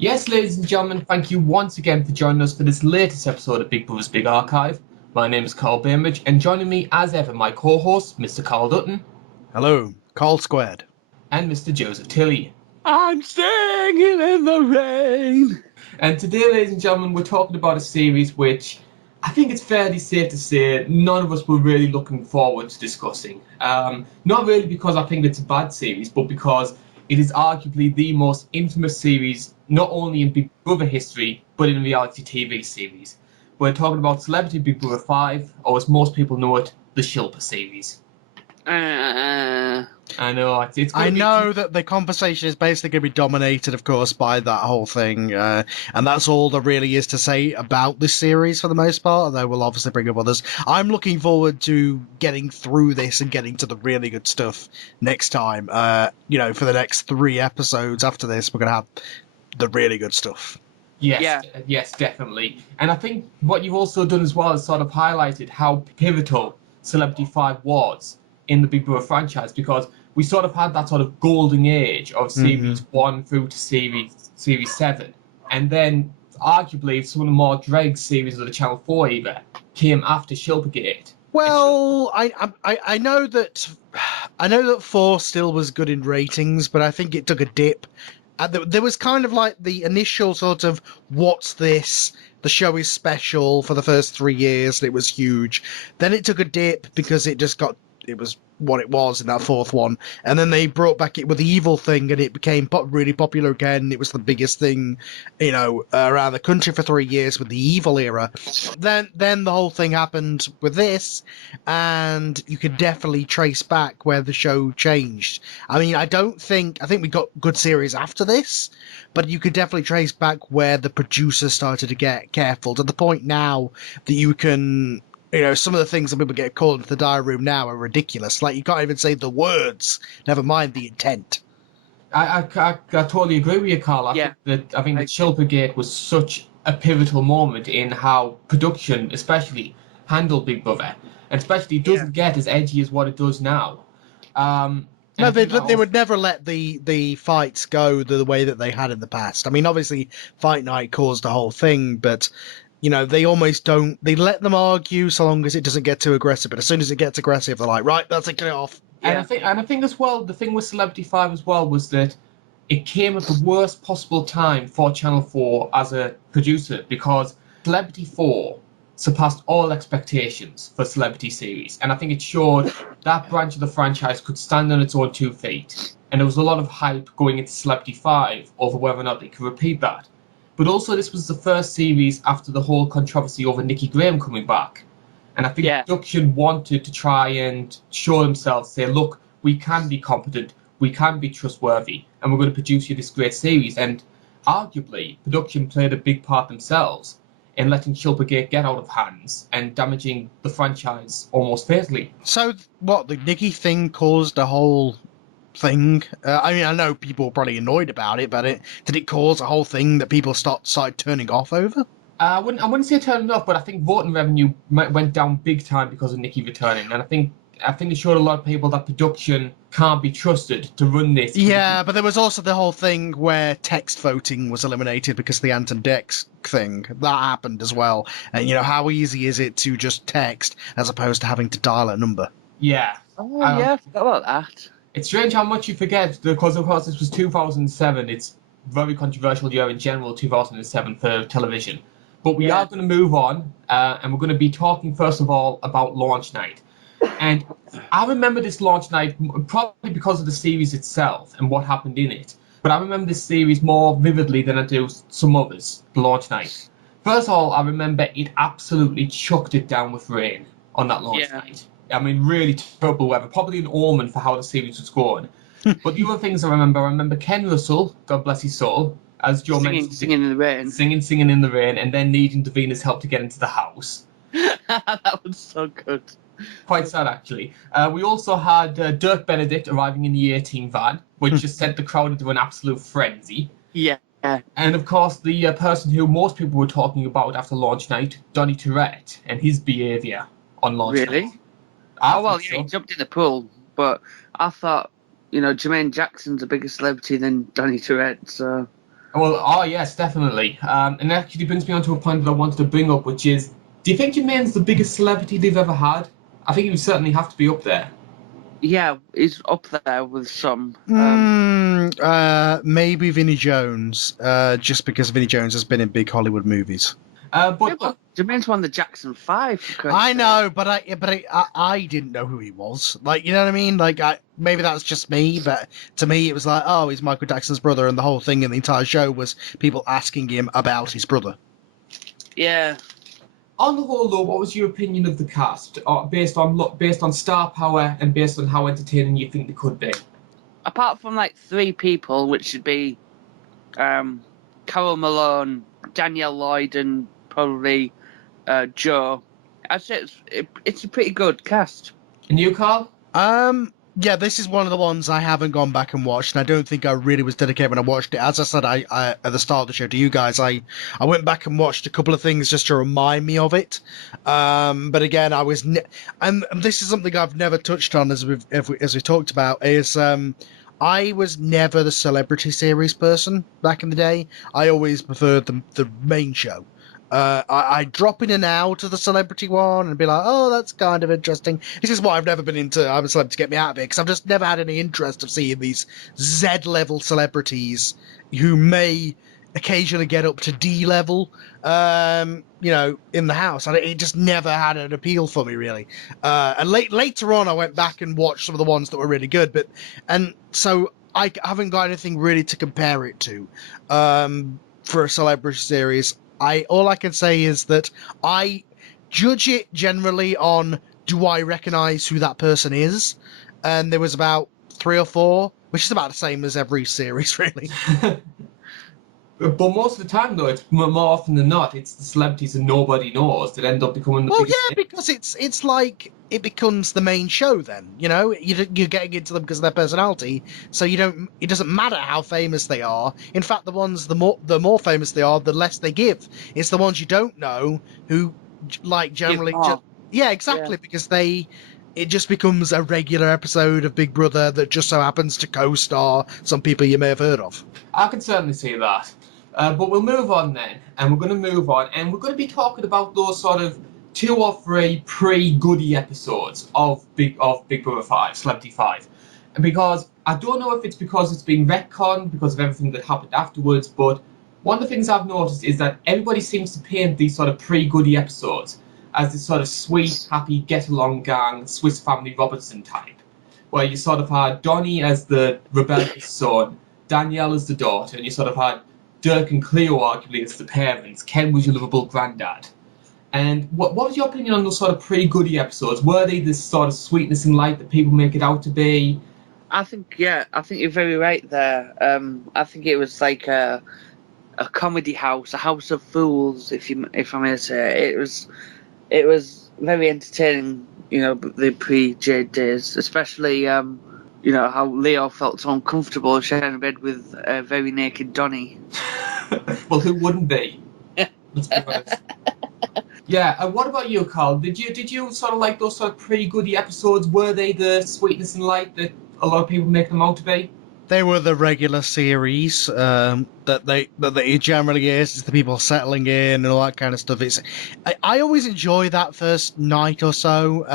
Yes, ladies and gentlemen, thank you once again for joining us for this latest episode of Big Brother's Big Archive. My name is Karl, and joining me as ever, my co-host, Mr. Carl Dutton, Hello, Carl Squared. and Mr. Joseph Tilley. I'm singing in the rain. And today, ladies and gentlemen, we're talking about a series which I think it's fairly safe to say none of us were really looking forward to discussing. Not really because I think it's a bad series, but because it is arguably the most infamous series, not only in Big Brother history, but in reality TV series. We're talking about Celebrity Big Brother 5, or as most people know it, the Shilpa series. I know, it's I know that the conversation is basically going to be dominated, of course, by that whole thing, and that's all there really is to say about this series for the most part, although we'll obviously bring up others. I'm looking forward to getting through this and getting to the really good stuff next time. For the next 3 episodes after this, we're going to have the really good stuff. Yes, definitely. And I think what you've also done as well is sort of highlighted how pivotal Celebrity 5 was in the Big Brother franchise, because we sort of had that sort of golden age of Series 1 through to Series 7. And then, arguably, some of the more dregs series of the Channel 4 era came after Shilpagate. Well, I know that 4 still was good in ratings, but I think it took a dip. There was kind of like the initial sort of, what's this? The show is special for the first 3 years, and it was huge. Then it took a dip because it was what it was in that 4th one. And then they brought back it with the evil thing, and it became really popular again. It was the biggest thing, around the country for 3 years with the evil era. Then the whole thing happened with this, and you could definitely trace back where the show changed. I mean, I think we got good series after this, but you could definitely trace back where the producers started to get careful, to the point now that you can, some of the things that people get called into the diary room now are ridiculous. Like, you can't even say the words, never mind the intent. I totally agree with you, Carl. I think that Shilpagate was such a pivotal moment in how production, especially, handled Big Brother, and especially doesn't get as edgy as what it does now. No, they would never let the fights go the way that they had in the past. I mean, obviously, Fight Night caused the whole thing, but they almost don't. They let them argue so long as it doesn't get too aggressive. But as soon as it gets aggressive, they're like, right, that's it, get it off. And I think as well, the thing with Celebrity 5 as well was that it came at the worst possible time for Channel 4 as a producer, because Celebrity 4 surpassed all expectations for Celebrity series. And I think it showed that branch of the franchise could stand on its own 2 feet. And there was a lot of hype going into Celebrity 5 over whether or not they could repeat that. But also, this was the first series after the whole controversy over Nicky Graham coming back. And I think production wanted to try and show themselves, say, look, we can be competent, we can be trustworthy, and we're going to produce you this great series. And arguably, production played a big part themselves in letting Shilpagate get out of hands and damaging the franchise almost fatally. So, what, the Nicky thing caused a whole thing? I mean, I know people were probably annoyed about it, but did it cause a whole thing that people started turning off over? I wouldn't say turning off, but I think voting revenue went down big time because of Nicky returning, and I think it showed a lot of people that production can't be trusted to run this. Yeah, but there was also the whole thing where text voting was eliminated because of the Ant and Dex thing. That happened as well. And, how easy is it to just text as opposed to having to dial a number? Yeah. I forgot about that. It's strange how much you forget, because of course this was 2007. It's very controversial year in general, 2007 for television. But we are going to move on, and we're going to be talking first of all about launch night. And I remember this launch night probably because of the series itself and what happened in it. But I remember this series more vividly than I do some others, the launch night. First of all, I remember it absolutely chucked it down with rain on that launch night. I mean, really terrible weather, probably an omen for how the series was going. But the other things I remember Ken Russell, God bless his soul, as Joe mentioned, singing in the rain, singing in the rain, and then needing Davina's help to get into the house. That was so good. Quite sad, actually. We also had Dirk Benedict arriving in the 18 van, which just sent the crowd into an absolute frenzy. Yeah. And of course, the person who most people were talking about after launch night, Donny Tourette, and his behaviour on launch night. Really? He jumped in the pool, but I thought, Jermaine Jackson's a bigger celebrity than Donny Tourette, so... Well, oh yes, definitely. And that actually brings me on to a point that I wanted to bring up, which is, do you think Jermaine's the biggest celebrity they've ever had? I think he would certainly have to be up there. Yeah, he's up there with some. Maybe Vinnie Jones, just because Vinnie Jones has been in big Hollywood movies. Yeah, But but Jermaine's won the Jackson 5, for Christ's I sake. know, but I didn't know who he was. Like, you know what I mean? Like, maybe that's just me, but to me it was like, oh, he's Michael Jackson's brother, and the whole thing in the entire show was people asking him about his brother. Yeah. on the whole, though, what was your opinion of the cast, based on star power and based on how entertaining you think they could be? Apart from like 3 people, which should be Carol Malone, Danielle Lloyd, and probably Joe, I'd say it's a pretty good cast. And you, Carl? Yeah, this is one of the ones I haven't gone back and watched, and I don't think I really was dedicated when I watched it. As I said, I at the start of the show to you guys, I went back and watched a couple of things just to remind me of it. But again, I was, and this is something I've never touched on as we talked about is I was never the celebrity series person back in the day. I always preferred the main show. I'd drop in and out of the celebrity one and be like, oh, that's kind of interesting. This is why I've never been into I'm a Celebrity to get me out of it, because I've just never had any interest of seeing these Z-level celebrities who may occasionally get up to D-level, in the house. And it just never had an appeal for me, really. And later on, I went back and watched some of the ones that were really good, and so I haven't got anything really to compare it to for a celebrity series. All I can say is that I judge it generally on, do I recognise who that person is? And there was about 3 or 4, which is about the same as every series, really. But most of the time, though, it's more often than not, it's the celebrities that nobody knows that end up becoming the Well, biggest. yeah, because it's like it becomes the main show. Then you're getting into them because of their personality, so it doesn't matter how famous they are. In fact, the more famous they are, the less they give. It's the ones you don't know who, like, generally more. yeah, exactly, Yeah. because it just becomes a regular episode of Big Brother that just so happens to co-star some people you may have heard of. I can certainly see that. But we'll move on then, and we're going to move on, and we're going to be talking about those sort of 2 or 3 pre-goody episodes of Big Brother 5, Celebrity 5. And because I don't know if it's because it's been retconned because of everything that happened afterwards, but one of the things I've noticed is that everybody seems to paint these sort of pre-goody episodes as this sort of sweet, happy, get-along gang, Swiss Family Robertson type, where you sort of had Donnie as the rebellious son, Danielle as the daughter, and you sort of had Dirk and Cleo arguably as the parents. Ken was your lovable granddad. And what was your opinion on those sort of pre-goody episodes? Were they this sort of sweetness and light that people make it out to be? I think you're very right there. I think it was like a comedy house, a house of fools, if I may say. It was very entertaining, the pre-Jade days, especially how Leo felt so uncomfortable sharing a bed with a very naked Donnie. Well, who wouldn't be? Let's be honest. Yeah, and what about you, Carl? Did you sort of like those sort of pre-goody episodes? Were they the sweetness and light that a lot of people make them out to be? They were the regular series that they generally is. It's the people settling in and all that kind of stuff. I always enjoy that first night or so,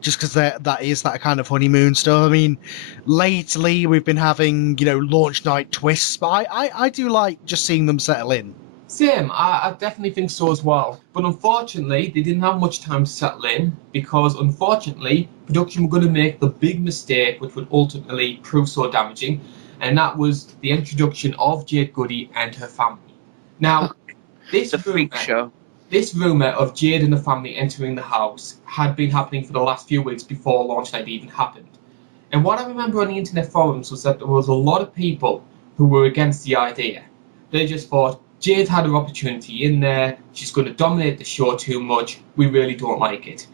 just because that is that kind of honeymoon stuff. I mean, lately we've been having launch night twists, but I do like just seeing them settle in. Same, I definitely think so as well. But unfortunately, they didn't have much time to settle in because, unfortunately, production were going to make the big mistake which would ultimately prove so damaging, and that was the introduction of Jade Goody and her family. Now, this The freak show. This rumour of Jade and the family entering the house had been happening for the last few weeks before launch night even happened. And what I remember on the internet forums was that there was a lot of people who were against the idea. They just thought, Jade had her opportunity in there, she's going to dominate the show too much, we really don't like it.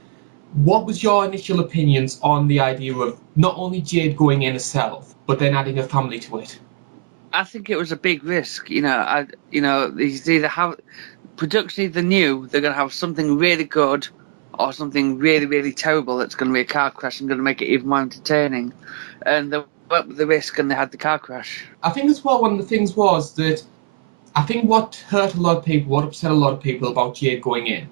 What was your initial opinions on the idea of not only Jade going in herself, but then adding her family to it? I think it was a big risk. These either have production either knew they're going to have something really good or something really, really terrible that's going to be a car crash and going to make it even more entertaining. And they went with the risk and they had the car crash. I think as well one of the things was that I think what hurt a lot of people, what upset a lot of people about Jade going in,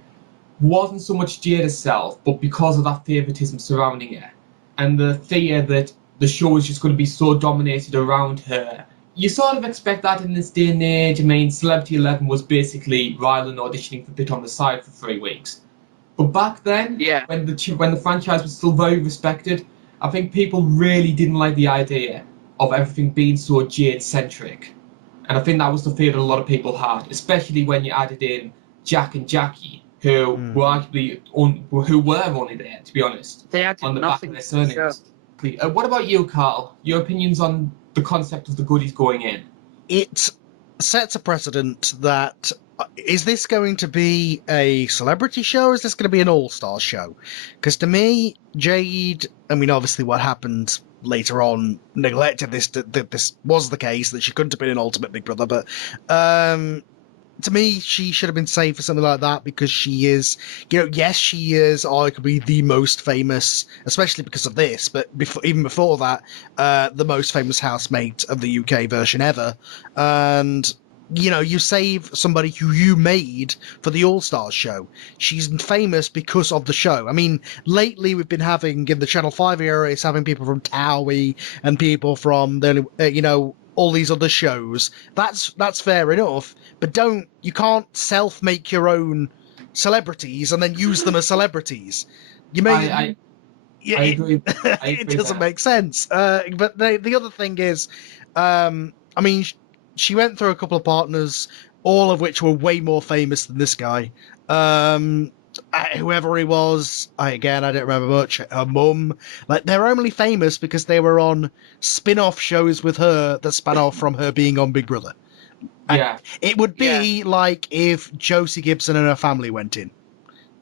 wasn't so much Jade herself, but because of that favouritism surrounding her. And the fear that the show is just going to be so dominated around her. You sort of expect that in this day and age. I mean, Celebrity 11 was basically Rylan auditioning for Bit on the Side for 3 weeks. But back then, Yeah. when the franchise was still very respected, I think people really didn't like the idea of everything being so Jade-centric. And I think that was the fear that a lot of people had, especially when you added in Jack and Jackie, who were arguably who were only there, to be honest, They added on the back of nothing their to the show. surnames. What about you, Karl? Your opinions on the concept of the goodies going in? It sets a precedent that is this going to be a celebrity show or is this going to be an all-star show? Because to me, Jade, I mean, obviously what happened later on neglected this, that this was the case, that she couldn't have been an Ultimate Big Brother, but to me, she should have been saved for something like that because she is, yes, she is arguably the most famous, especially because of this, but even before that, the most famous housemate of the UK version ever. And, you save somebody who you made for the All-Stars show. She's famous because of the show. I mean, lately we've been having, in the Channel 5 era, it's having people from Towie and people from, all these other shows. That's fair enough, but you can't self-make your own celebrities and then use them as celebrities. You may I agree. it doesn't make sense. But the other thing is, I mean, she went through a couple of partners, all of which were way more famous than this guy. Whoever he was, I don't remember much. Her mum, they're only famous because they were on spin-off shows with her that span off from her being on Big Brother. Yeah. It would be like if Josie Gibson and her family went in.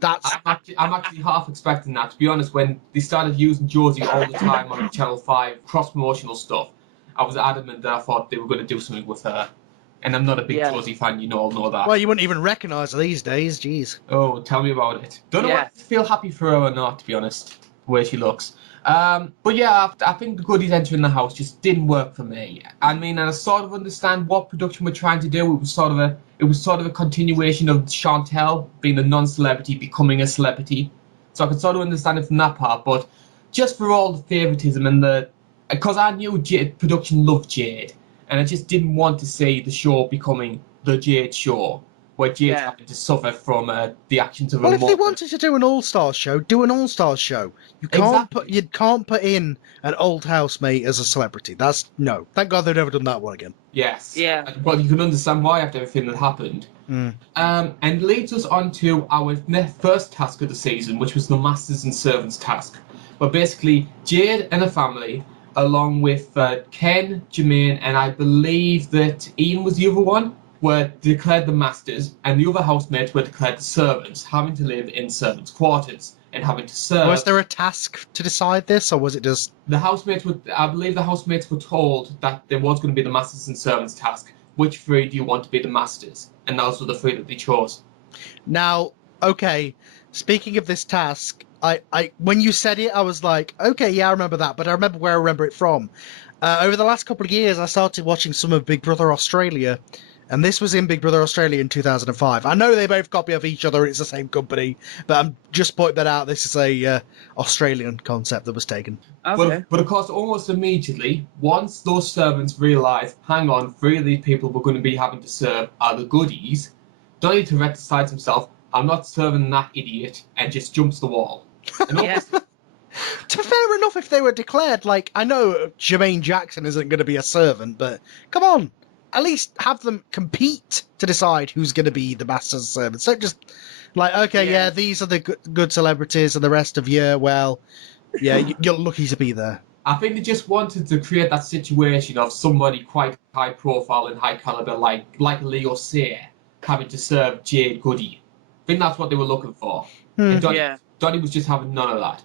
I'm actually half expecting that, to be honest. When they started using Josie all the time on Channel 5 cross-promotional stuff, I was adamant that I thought they were going to do something with her. And I'm not a big Josie fan, you all know that. Well, you wouldn't even recognise her these days, jeez. Oh, tell me about it. Don't know whether to feel happy for her or not, to be honest, the way she looks. But yeah, I think the goodies entering the house just didn't work for me. I mean, and I sort of understand what production were trying to do. It was sort of a continuation of Chantel being a non-celebrity becoming a celebrity. So I could sort of understand it from that part. But just for all the favoritism and because I knew production loved Jade, and I just didn't want to see the show becoming the Jade Show, where Jade's having to suffer from the actions of a if they wanted to do an all-star show, do an all-star show. You can't put in an old housemate as a celebrity. No. Thank God they've never done that one again. Yes. Yeah. Well, you can understand why after everything that happened. And leads us on to our first task of the season, which was the Masters and Servants task, where basically Jade and her family, along with Ken, Jermaine, and I believe that Ian was the other one, were declared the masters, and the other housemates were declared the servants, having to live in servants' quarters and having to serve. Was there a task to decide this, or was it just I believe the housemates were told that there was going to be the masters and servants task. Which 3 do you want to be the masters? And those were the 3 that they chose. Now, okay, speaking of this task, I when you said it, I was like, okay, yeah, I remember that, but I remember where I remember it from. Over the last couple of years, I started watching some of Big Brother Australia, and this was in Big Brother Australia in 2005. I know they both copy of each other, it's the same company, but I'm just pointing that out. This is a Australian concept that was taken. Okay. But of course, almost immediately, once those servants realised, hang on, 3 of these people we're going to be having to serve are the goodies, Donny Tourette decides himself, I'm not serving that idiot, and just jumps the wall. Yeah. To be fair enough, if they were declared, I know Jermaine Jackson isn't going to be a servant, but come on, at least have them compete to decide who's going to be the master's servants. Don't just, these are the good celebrities, and the rest of you, well, yeah, you're lucky to be there. I think they just wanted to create that situation of somebody quite high profile and high caliber, like Leo Sayer, having to serve Jade Goody. I think that's what they were looking for. And Donny was just having none of that.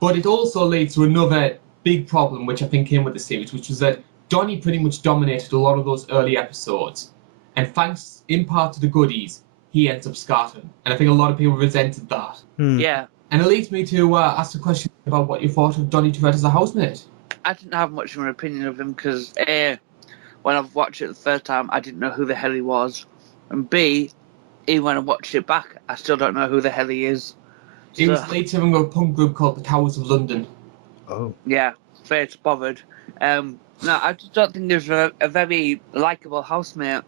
But it also leads to another big problem, which I think came with the series, which was that Donny pretty much dominated a lot of those early episodes. And thanks in part to the goodies, he ends up scarring. And I think a lot of people resented that. Yeah. And it leads me to ask the question about what you thought of Donny Tourette as a housemate. I didn't have much of an opinion of him because when I've watched it the first time, I didn't know who the hell he was, and B, even when I watched it back, I still don't know who the hell he is. He was later in a punk group called the Towers of London. Oh. Yeah, very bothered. No, I just don't think there's a very likable housemate.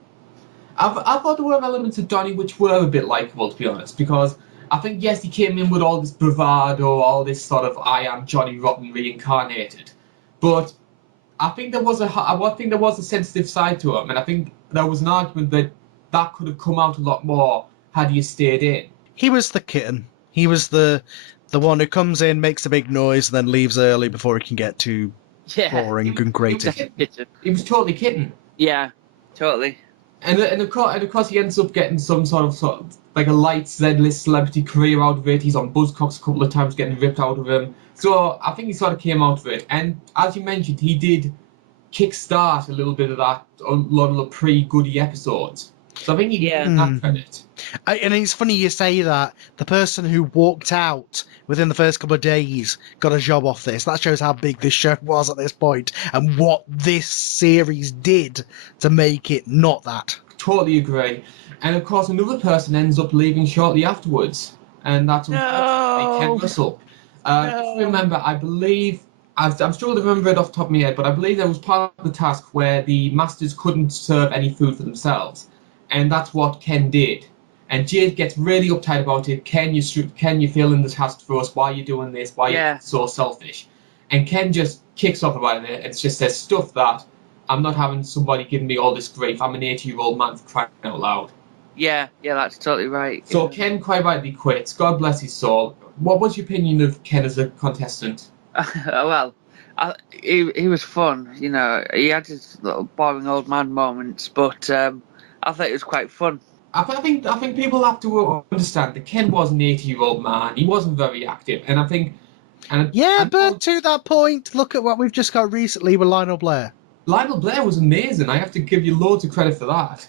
I thought there were elements of Donnie which were a bit likable, to be honest, because I think, yes, he came in with all this bravado, all this sort of I am Johnny Rotten reincarnated, but I think there was a sensitive side to him, and I think there was an argument that could have come out a lot more had he stayed in. He was the kitten. He was the one who comes in, makes a big noise, and then leaves early before he can get too boring and grating. He was totally kitten. Yeah, totally. And of course he ends up getting some sort of like a light Z-list celebrity career out of it. He's on Buzzcocks a couple of times, getting ripped out of him. So I think he sort of came out of it. And as you mentioned, he did kickstart a little bit of that, a lot of the pre-Goody episodes. So I think he gave that credit. And it's funny you say that. The person who walked out within the first couple of days got a job off this. That shows how big this show was at this point and what this series did to make it not that. Totally agree. And of course, another person ends up leaving shortly afterwards, and that's unfortunately Ken Russell. If you remember, I believe, I'm struggling to remember it off the top of my head, but I believe there was part of the task where the masters couldn't serve any food for themselves, and that's what Ken did. And Jade gets really uptight about it. Ken, you're failing the task for us. Why are you doing this? Why are you so selfish? And Ken just kicks off about it and just says stuff that I'm not having somebody giving me all this grief. I'm an 80-year-old man for crying out loud. Yeah, that's totally right. So Ken quite rightly quits. God bless his soul. What was your opinion of Ken as a contestant? Well, he was fun. You know, he had his little boring old man moments, but I thought it was quite fun. I think people have to understand that Ken was an 80-year-old man. He wasn't very active, and I think. But to that point, look at what we've just got recently with Lionel Blair. Lionel Blair was amazing. I have to give you loads of credit for that.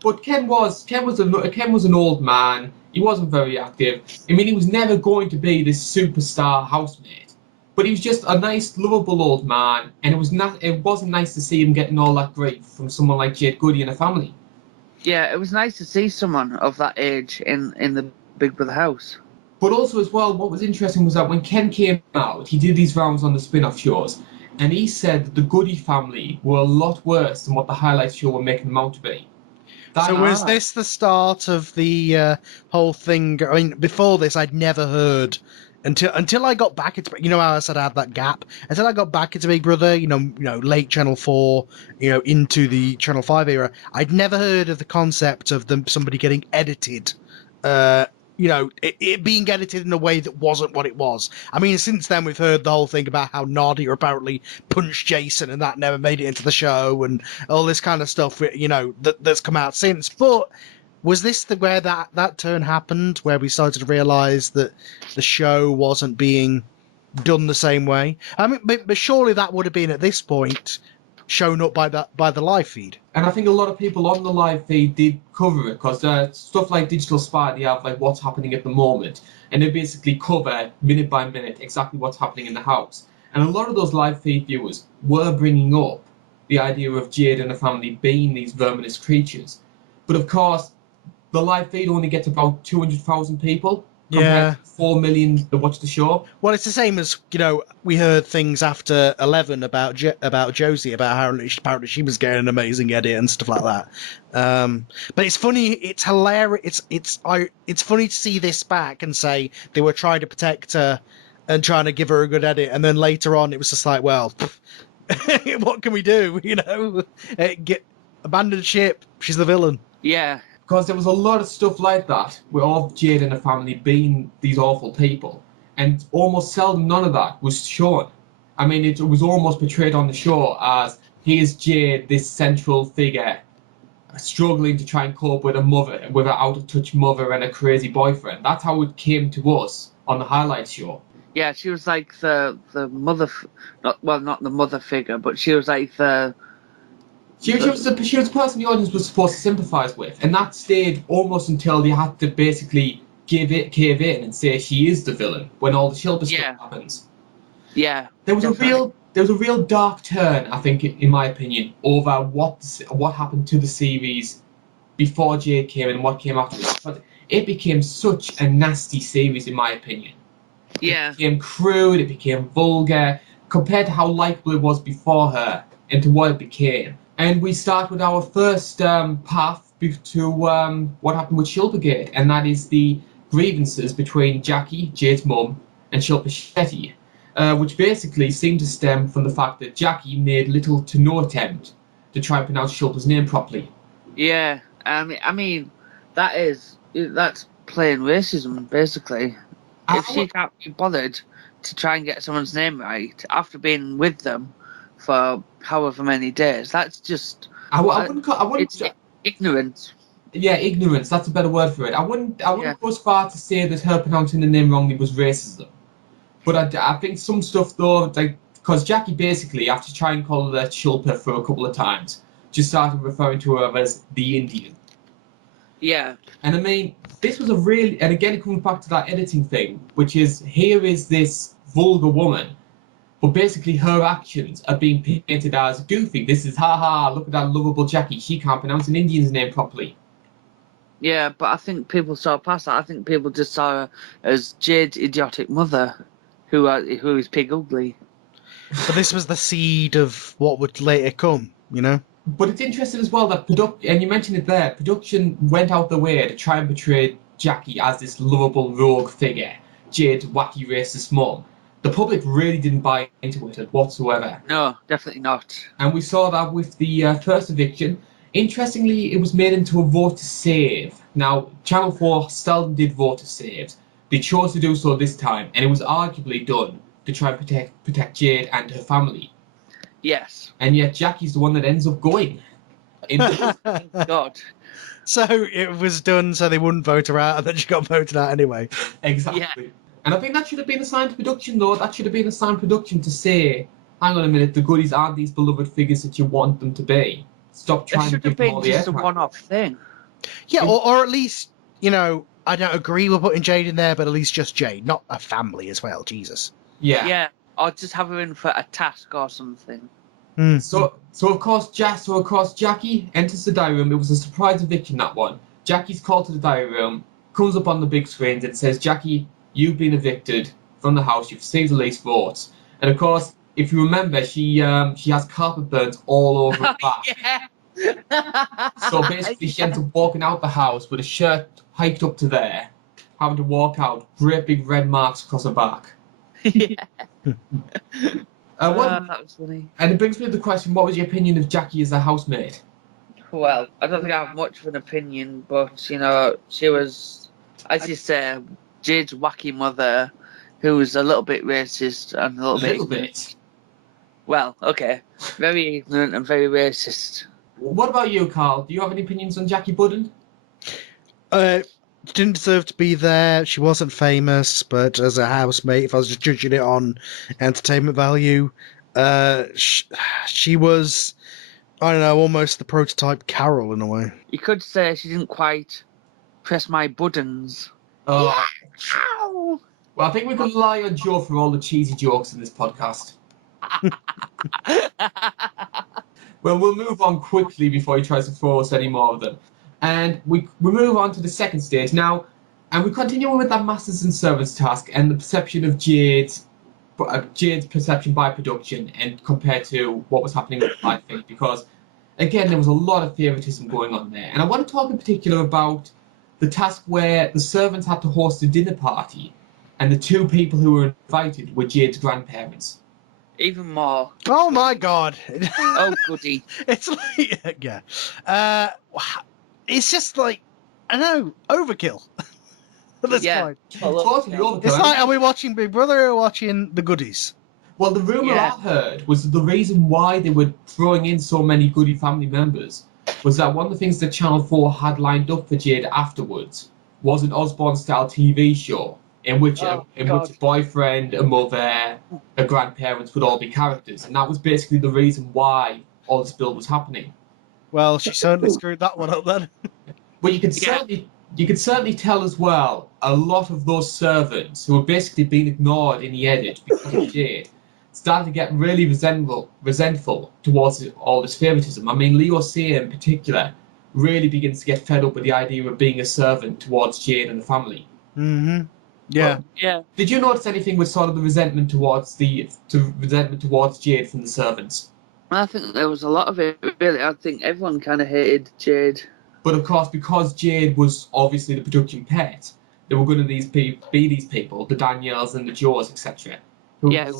But Ken was an old man. He wasn't very active. I mean, he was never going to be this superstar housemate. But he was just a nice, lovable old man, and it wasn't nice to see him getting all that grief from someone like Jade Goody and a family. Yeah, it was nice to see someone of that age in the Big Brother house. But also as well, what was interesting was that when Ken came out, he did these rounds on the spin-off shows, and he said that the Goody family were a lot worse than what the highlights show were making them out to be. So was this the start of the whole thing? I mean, before this, I'd never heard until I got back into, you know how I said I had that gap? Until I got back into Big Brother, you know, late Channel 4, into the Channel 5 era, I'd never heard of the concept of somebody getting edited. It being edited in a way that wasn't what it was. I mean, since then we've heard the whole thing about how Nadia apparently punched Jason and that never made it into the show and all this kind of stuff, that's come out since. But was this where that turn happened, where we started to realise that the show wasn't being done the same way? I mean, but surely that would have been at this point shown up by the live feed. And I think a lot of people on the live feed did cover it, because stuff like Digital Spy, they have like what's happening at the moment, and they basically cover minute by minute exactly what's happening in the house. And a lot of those live feed viewers were bringing up the idea of Jade and the family being these verminous creatures. But of course, the live feed only gets about 200,000 people. Compared to 4 million that watch the show. Well, it's the same as, we heard things after 11 about Josie, about how apparently she was getting an amazing edit and stuff like that. But it's funny, it's hilarious. It's funny to see this back and say they were trying to protect her and trying to give her a good edit, and then later on it was just like, well, what can we do? Abandon ship. She's the villain. Yeah. Because there was a lot of stuff like that, with all Jade and the family being these awful people, and almost seldom none of that was shown. I mean, it was almost portrayed on the show as, here's Jade, this central figure, struggling to try and cope with with her out-of-touch mother and a crazy boyfriend. That's how it came to us on the highlights show. Yeah, she was like the mother, not the mother figure, but she was like the... She was the person the audience was supposed to sympathise with, and that stayed almost until they had to basically cave in and say she is the villain when all the Shilpa stuff happens. Yeah. There was there was a real dark turn, I think, in my opinion, over what happened to the series before Jade came and what came after it. But it became such a nasty series, in my opinion. Yeah. It became crude, it became vulgar, compared to how likable it was before her, and to what it became. And we start with our first path to what happened with Shilpa Gate, and that is the grievances between Jackie, Jade's mum, and Shilpa Shetty, which basically seemed to stem from the fact that Jackie made little to no attempt to try and pronounce Shilpa's name properly. Yeah. I mean, that's plain racism, basically. If she can't be bothered to try and get someone's name right after being with them for however many days, that's just I wouldn't. it's ignorance. Yeah, ignorance. That's a better word for it. I wouldn't go as far to say that her pronouncing the name wrongly was racism, but I think some stuff though, like because Jackie basically, after trying to call her Shilpa for a couple of times, just started referring to her as the Indian. Yeah. And I mean, this was a really, and again, it comes back to that editing thing, which is here is this vulgar woman, but basically her actions are being painted as goofy. This is ha ha, look at that lovable Jackie. She can't pronounce an Indian's name properly. Yeah, but I think people saw past that. I think people just saw her as Jade's idiotic mother, who is pig ugly. But this was the seed of what would later come, you know? But it's interesting as well that and you mentioned it there, production went out their way to try and portray Jackie as this lovable rogue figure, Jade's wacky racist mum. The public really didn't buy into it whatsoever. No, definitely not. And we saw that with the first eviction. Interestingly, it was made into a vote to save. Now, Channel 4 seldom did vote to saves. They chose to do so this time, and it was arguably done to try and protect Jade and her family. Yes. And yet Jackie's the one that ends up going. God. So it was done so they wouldn't vote her out, and then she got voted out anyway. Exactly. Yeah. And I think that should have been a sign to production, though. That should have been a sign to production to say, hang on a minute, the goodies aren't these beloved figures that you want them to be. Stop trying to give them all the just a airtime. one-off thing. Yeah, or at least, you know, I don't agree with putting Jade in there, but at least just Jade, not a family as well, Jesus. Yeah. Yeah, or just have her in for a task or something. Mm. So of course, Jackie enters the diary room. It was a surprise eviction, that one. Jackie's called to the diary room, comes up on the big screens and says, Jackie, you've been evicted from the house. You've received the least votes. And of course, if you remember, she has carpet burns all over her back. Yeah. So basically, she ends up walking out the house with a shirt hiked up to there, having to walk out, great big red marks across her back. Yeah. That was funny. And it brings me to the question, what was your opinion of Jackie as a housemate? Well, I don't think I have much of an opinion, but, you know, she was, as you say, Jade's wacky mother, who was a little bit racist and a little bit. Well, okay. Very ignorant and very racist. What about you, Karl? Do you have any opinions on Jackie Budden? She didn't deserve to be there. She wasn't famous, but as a housemate, if I was just judging it on entertainment value, she was, I don't know, almost the prototype Carol in a way. You could say she didn't quite press my buttons. Oh. Ow! Well, I think we can rely on Joe for all the cheesy jokes in this podcast. Well, we'll move on quickly before he tries to throw us any more of them. And we move on to the second stage now, and we continue with that masters and servants task and the perception of Jade's perception by production and compared to what was happening with I think, because again there was a lot of favoritism going on there. And I want to talk in particular about the task where the servants had to host a dinner party, and the two people who were invited were Jade's grandparents. Even more. Oh my god! Oh, goody. It's like, yeah. It's just like, I know, overkill. At this point. Totally overkill. It's like, are we watching Big Brother or watching the goodies? Well, the rumour I heard was that the reason why they were throwing in so many Goody family members was that one of the things that Channel 4 had lined up for Jade afterwards was an Osborne-style TV show in which a boyfriend, a mother, a grandparents would all be characters. And that was basically the reason why all this build was happening. Well, she certainly screwed that one up then. But you could certainly tell as well a lot of those servants who were basically being ignored in the edit because of Jade started to get really resentful towards all this favoritism. I mean, Leo Sayer in particular really begins to get fed up with the idea of being a servant towards Jade and the family. Mm-hmm. Yeah. But Yeah. did you notice anything with sort of the resentment towards Jade from the servants? I think there was a lot of it, really. I think everyone kind of hated Jade. But of course, because Jade was obviously the production pet, there were going to be these people, the Danielles and the Joes, etc. Yeah,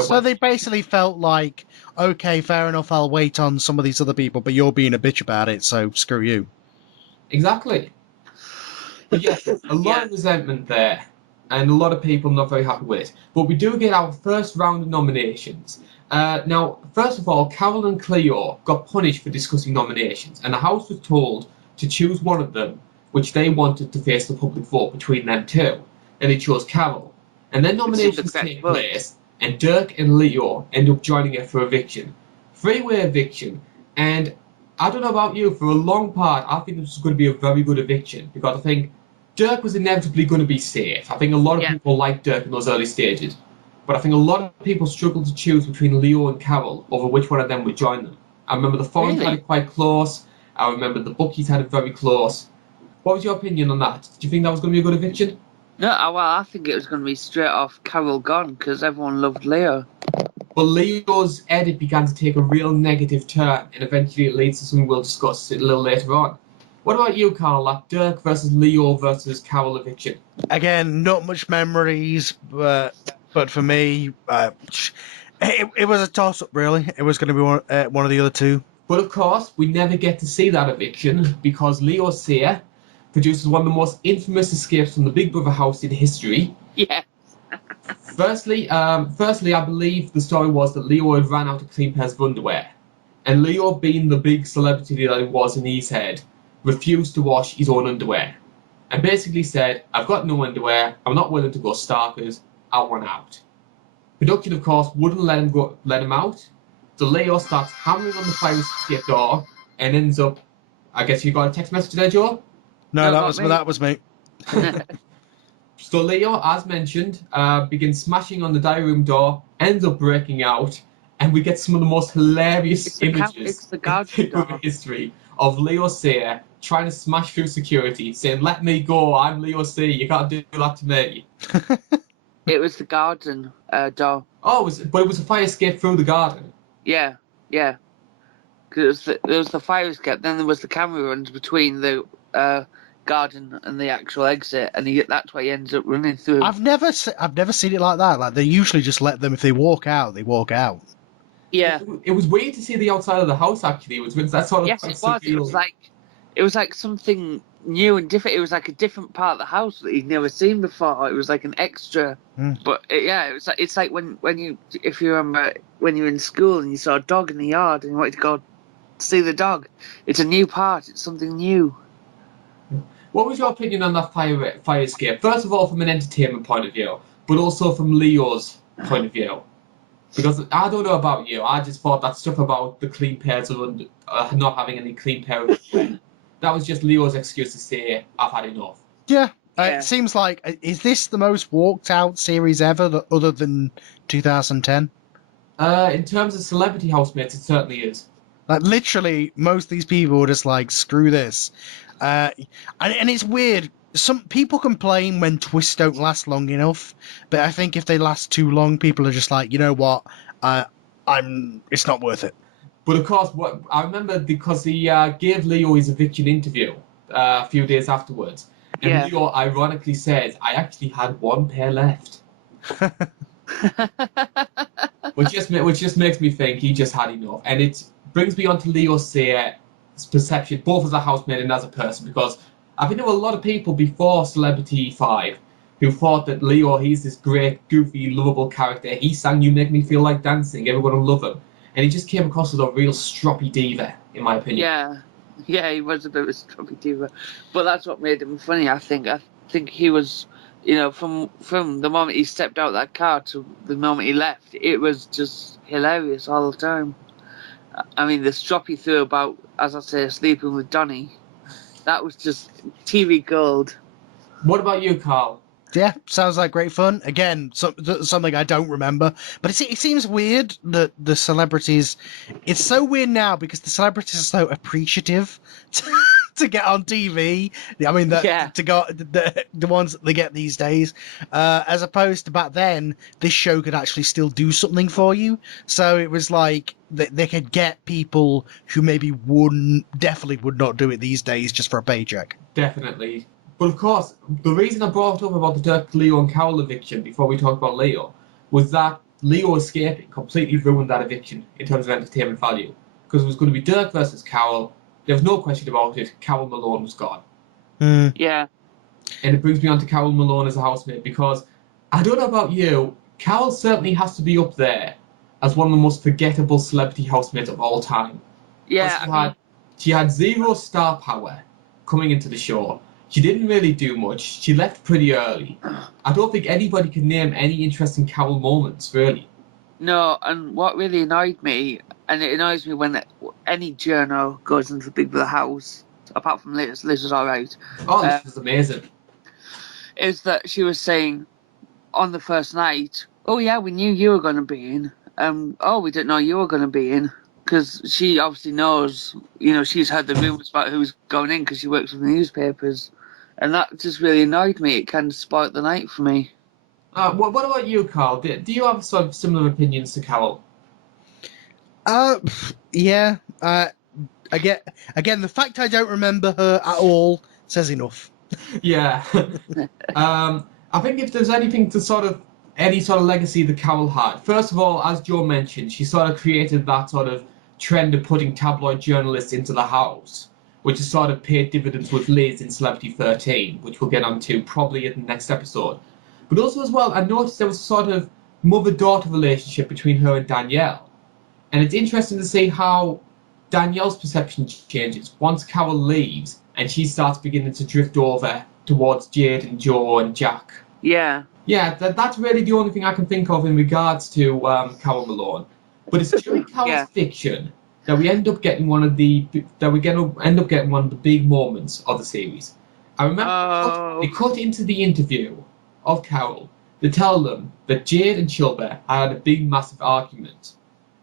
So they basically felt like, okay, fair enough, I'll wait on some of these other people, but you're being a bitch about it, so screw you. Exactly. But yes, a lot of resentment there, and a lot of people not very happy with it. But we do get our first round of nominations. Now, first of all, Carol and Cleo got punished for discussing nominations, and the House was told to choose one of them, which they wanted to face the public vote between them two. And they chose Carol. And then nominations take place, and Dirk and Leo end up joining her for eviction. Three-way eviction, and I don't know about you, for a long part, I think this was going to be a very good eviction, because I think Dirk was inevitably going to be safe. I think a lot of people liked Dirk in those early stages. But I think a lot of people struggled to choose between Leo and Carol over which one of them would join them. I remember the forums had it quite close. I remember the bookies had it very close. What was your opinion on that? Do you think that was going to be a good eviction? No, well, I think it was going to be straight off Carol gone because everyone loved Leo. But Leo's edit began to take a real negative turn, and eventually it leads to something we'll discuss a little later on. What about you, Karl? Like Dirk versus Leo versus Carol eviction? Again, not much memories, but for me, it was a toss-up, really. It was going to be one of the other two. But of course, we never get to see that eviction because Leo Sayer produces one of the most infamous escapes from the Big Brother house in history. Yeah. Firstly, I believe the story was that Leo had ran out of clean pairs of underwear, and Leo, being the big celebrity that he was in his head, refused to wash his own underwear, and basically said, "I've got no underwear. I'm not willing to go starkers. I want out." Production, of course, wouldn't let him out. So Leo starts hammering on the fire escape door and ends up. I guess you got a text message there, Joe? No, that was me. So Leo, as mentioned, begins smashing on the diary room door, ends up breaking out, and we get some of the most hilarious images in history of Leo Sayer trying to smash through security, saying, "Let me go, I'm Leo Sayer, you can't do that to me." It was the garden door. Oh, it was a fire escape through the garden. Yeah. Because there was the fire escape, then there was the camera runs between the garden and the actual exit, and that's why he ends up running through. I've never seen it like that. Like they usually just let them, if they walk out, they walk out. Yeah. It was weird to see the outside of the house. Actually, that sort of. Yes, it was. It was like something new and different. It was like a different part of the house that he'd never seen before. It was like an extra. But it's like when you, if you remember, when you were in school and you saw a dog in the yard and you wanted to go see the dog. It's a new part. It's something new. What was your opinion on that fire escape? First of all, from an entertainment point of view, but also from Leo's point of view. Because I don't know about you, I just thought that stuff about the clean pairs of not having any clean pair of underwear, that was just Leo's excuse to say, "I've had enough." Yeah. It seems like, is this the most walked out series ever, other than 2010? In terms of celebrity housemates, it certainly is. Like literally, most of these people were just like, "Screw this," and it's weird. Some people complain when twists don't last long enough, but I think if they last too long, people are just like, you know what, it's not worth it. But of course, what I remember, because he gave Leo his eviction interview a few days afterwards, and Leo ironically says, "I actually had one pair left," which just makes me think he just had enough, and it brings me on to Leo Sayer's perception, both as a housemate and as a person, because I think there were a lot of people before Celebrity 5 who thought that Leo, he's this great, goofy, lovable character. He sang "You Make Me Feel Like Dancing," everyone will love him. And he just came across as a real stroppy diva, in my opinion. Yeah, he was a bit of a stroppy diva. But that's what made him funny, I think. I think he was, from the moment he stepped out of that car to the moment he left, it was just hilarious all the time. I mean, the strop he threw about, as I say, sleeping with Donnie, that was just TV gold. What about you, Karl? Yeah, sounds like great fun. Again, something I don't remember. But it seems weird that the celebrities... It's so weird now because the celebrities are so appreciative to get on TV. I mean, Yeah. to go the ones that they get these days, as opposed to back then, this show could actually still do something for you. So it was like they could get people who maybe definitely would not do it these days just for a paycheck. Definitely. But of course, the reason I brought up about the Dirk, Leo and Carol eviction before we talk about Leo was that Leo escaping completely ruined that eviction in terms of entertainment value. Because it was going to be Dirk versus Carol. There was no question about it. Carol Malone was gone. Yeah. And it brings me on to Carol Malone as a housemate because I don't know about you, Carol certainly has to be up there as one of the most forgettable celebrity housemates of all time. Yeah. She had zero star power coming into the show. She didn't really do much. She left pretty early. I don't think anybody can name any interesting Carol moments, really. No, and what really annoyed me, and it annoys me when any journal goes into the Big Brother house, apart from Liz was alright, Oh, this was amazing. is that she was saying on the first night, oh yeah, we knew you were going to be in. Oh, we didn't know you were going to be in. Because she obviously knows, she's heard the rumours about who's going in because she works with the newspapers. And that just really annoyed me. It kind of spoilt the night for me. What about you, Carl? Do you have sort of similar opinions to Carol? Yeah. Again, the fact I don't remember her at all says enough. Yeah. I think if there's anything to any sort of legacy that Carol had, first of all, as Joe mentioned, she sort of created that sort of trend of putting tabloid journalists into the house, which has sort of paid dividends with Liz in Celebrity 13, which we'll get onto probably in the next episode. But also as well, I noticed there was a sort of mother-daughter relationship between her and Danielle. And it's interesting to see how Danielle's perception changes once Carol leaves and she starts beginning to drift over towards Jade and Joe and Jack. Yeah. Yeah, that's really the only thing I can think of in regards to Carol Malone. But it's during Carol's fiction that we end up getting one of the big moments of the series. I remember they cut into the interview of Carol to tell them that Jade and Shilpa had a big, massive argument.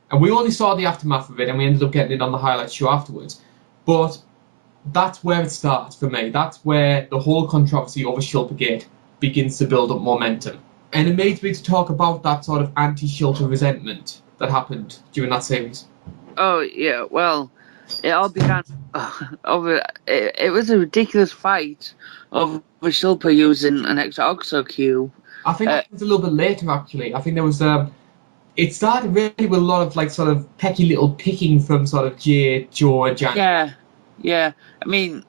And we only saw the aftermath of it, and we ended up getting it on the highlight show afterwards. But that's where it starts for me. That's where the whole controversy over Shilpagate begins to build up momentum. And it made me to talk about that sort of anti-Shilpa resentment that happened during that series. Oh, yeah, well, it all began over... It was a ridiculous fight over Shilpa using an extra OXO cube. I think it was a little bit later, actually. I think there was... it started really with a lot of, sort of pecky little picking from sort of Jade, Joe, and Jack. Yeah. I mean,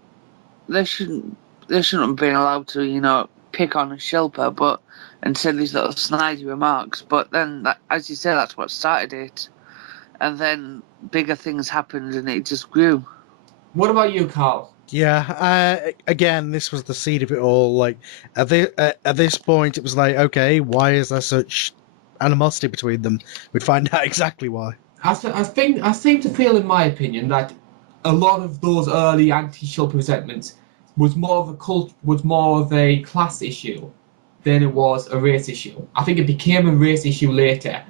they shouldn't have been allowed to, pick on a Shilpa, but and say these little snidey remarks. But then, as you say, that's what started it, and then bigger things happened, and it just grew. What about you, Karl? Yeah. Again, this was the seed of it all. Like at this point, it was like, okay, why is there such animosity between them? We'd find out exactly why. I seem to feel, in my opinion, that a lot of those early anti-Shilpa resentments was more of a class issue than it was a race issue. I think it became a race issue later,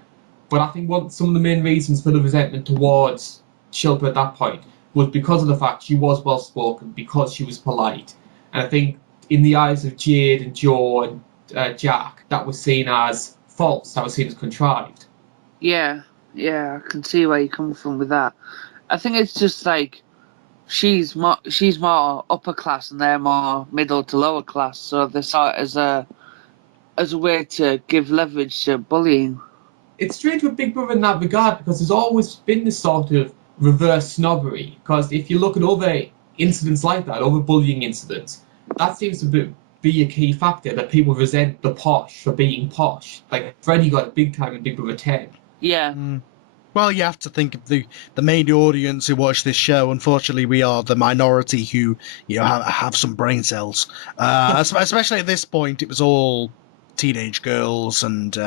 but I think some of the main reasons for the resentment towards Shilpa at that point was because of the fact she was well spoken, because she was polite, and I think in the eyes of Jade and Joe and Jack, that was seen as false, that was seen as contrived. Yeah, I can see where you come from with that. I think it's just like she's more upper class and they're more middle to lower class, so they saw it as a way to give leverage to bullying. It's strange with Big Brother in that regard because there's always been this sort of reverse snobbery. Because if you look at other incidents like that, other bullying incidents, that seems to be a key factor that people resent the posh for being posh. Like Freddie got it big time in Big Brother 10. Yeah. Well, you have to think of the main audience who watch this show. Unfortunately, we are the minority who have some brain cells. Especially at this point, it was all teenage girls and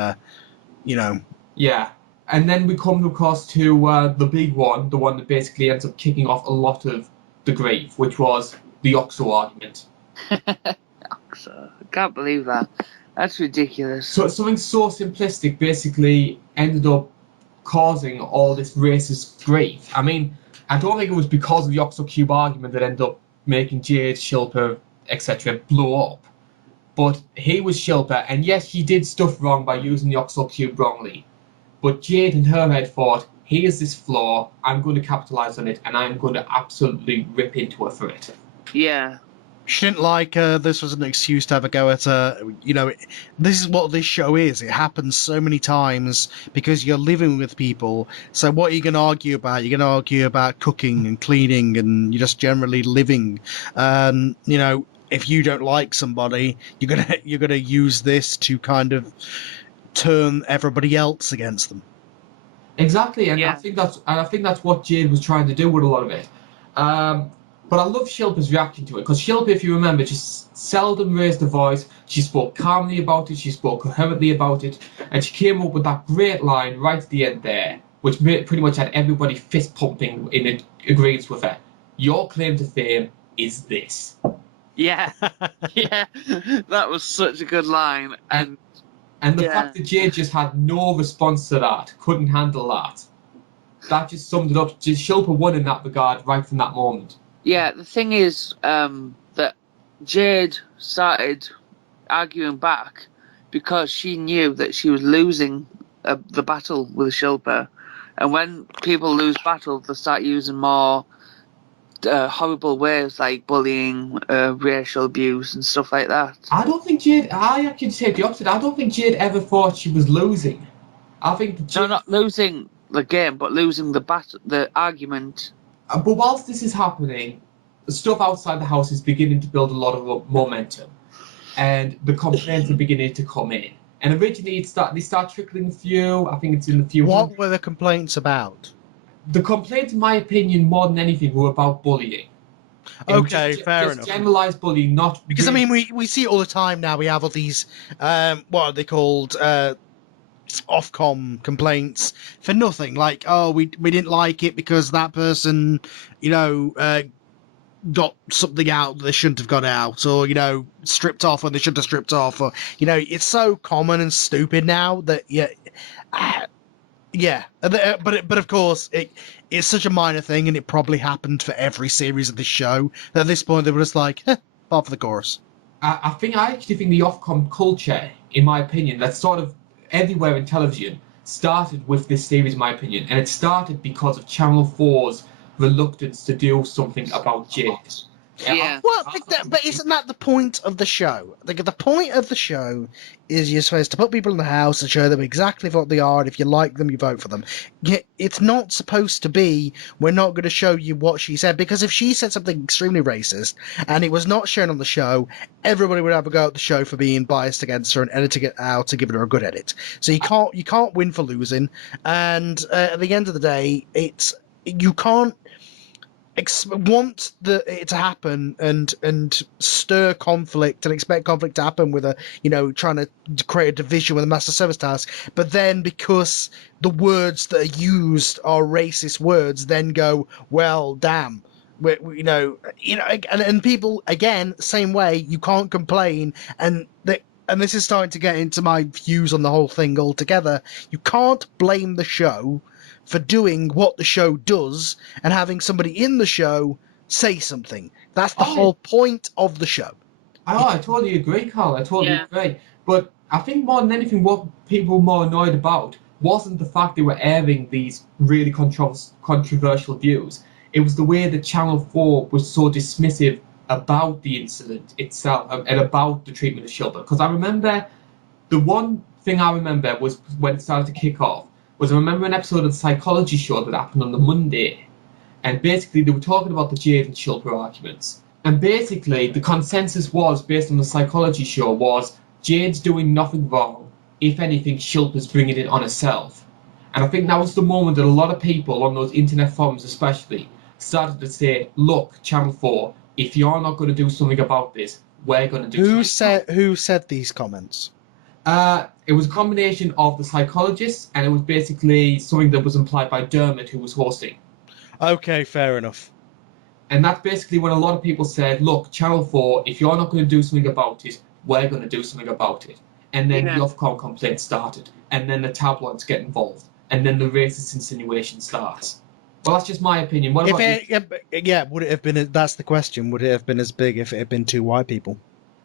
Yeah. And then we come, of course, to the big one, the one that basically ends up kicking off a lot of the grief, which was the OXO argument. boxer. I can't believe that. That's ridiculous. So something so simplistic basically ended up causing all this racist grief. I mean, I don't think it was because of the Oxford Cube argument that ended up making Jade, Shilpa, etc. blow up. But he was Shilpa, and yes, he did stuff wrong by using the Oxford Cube wrongly. But Jade in her head thought, here's this flaw, I'm going to capitalise on it, and I'm going to absolutely rip into her for it. Yeah. She didn't like this was an excuse to have a go at her. You know, this is what this show is. It happens so many times because you're living with people. So what are you going to argue about? You're going to argue about cooking and cleaning and you're just generally living. You know, if you don't like somebody, you're gonna use this to kind of turn everybody else against them. Exactly, and Yeah. I think that's what Jade was trying to do with a lot of it. But I love Shilpa's reaction to it, because Shilpa, if you remember, just seldom raised a voice. She spoke calmly about it, she spoke coherently about it, and she came up with that great line right at the end there, which pretty much had everybody fist pumping in agreement with her. Your claim to fame is this. Yeah. Yeah. That was such a good line. And the yeah. fact that Jade just had no response to that, couldn't handle that just summed it up. Just Shilpa won in that regard right from that moment. Yeah, the thing is that Jade started arguing back because she knew that she was losing the battle with Shilpa. And when people lose battles, they start using more horrible ways like bullying, racial abuse, and stuff like that. I actually say the opposite. I don't think Jade ever thought she was losing. I think Jade, No, not losing the game, but losing the argument. But whilst this is happening, the stuff outside the house is beginning to build a lot of momentum, and the complaints are beginning to come in. And originally, they start trickling through. I think it's in the few. What were the complaints about? The complaints, in my opinion, more than anything, were about bullying. Okay, fair enough. Generalized bullying, not because really... I mean we see it all the time now. We have all these what are they called? Ofcom complaints for nothing. Like, oh, we didn't like it because that person, you know, got something out that they shouldn't have got out, or you know, stripped off when they shouldn't have stripped off, or you know, it's so common and stupid now that but of course it's such a minor thing, and it probably happened for every series of this show. That at this point they were just like, par for the course. I actually think the Ofcom culture, in my opinion, that's sort of everywhere in television, started with this series, in my opinion, and it started because of Channel 4's reluctance to do something about Jade. Yeah. Well, but isn't that the point of the show? The point of the show is you're supposed to put people in the house and show them exactly what they are, and if you like them, you vote for them. It's not supposed to be, we're not going to show you what she said, because if she said something extremely racist, and it was not shown on the show, everybody would have a go at the show for being biased against her and editing it out and giving her a good edit. So you can't win for losing, and at the end of the day, you can't want it to happen and stir conflict and expect conflict to happen with trying to create a division with a master service task, but then because the words that are used are racist words, then go, well, damn, and people again, same way, you can't complain, and this is starting to get into my views on the whole thing altogether. You can't blame the show for doing what the show does and having somebody in the show say something. That's the whole point of the show. I totally agree, Karl. I totally agree. But I think more than anything, what people were more annoyed about wasn't the fact they were airing these really controversial views. It was the way that Channel 4 was so dismissive about the incident itself and about the treatment of Shilpa. Because I remember, the one thing I remember was when it started to kick off, I remember an episode of the Psychology Show that happened on the Monday, and basically they were talking about the Jade and Shilpa arguments. And basically the consensus was, based on the Psychology Show, was Jade's doing nothing wrong. If anything, Shilpa's bringing it on herself. And I think that was the moment that a lot of people on those internet forums especially started to say, look, Channel 4, if you're not going to do something about this, we're going to do something. Who said these comments? It was a combination of the psychologists, and it was basically something that was implied by Dermot, who was hosting. Okay, fair enough. And that's basically when a lot of people said, look, Channel 4, if you're not going to do something about it, we're going to do something about it. And then Yeah. the Ofcom complaint started. And then the tabloids get involved. And then the racist insinuation starts. Well, that's just my opinion. What If about you? yeah, would it have been? That's the question. Would it have been as big if it had been two white people?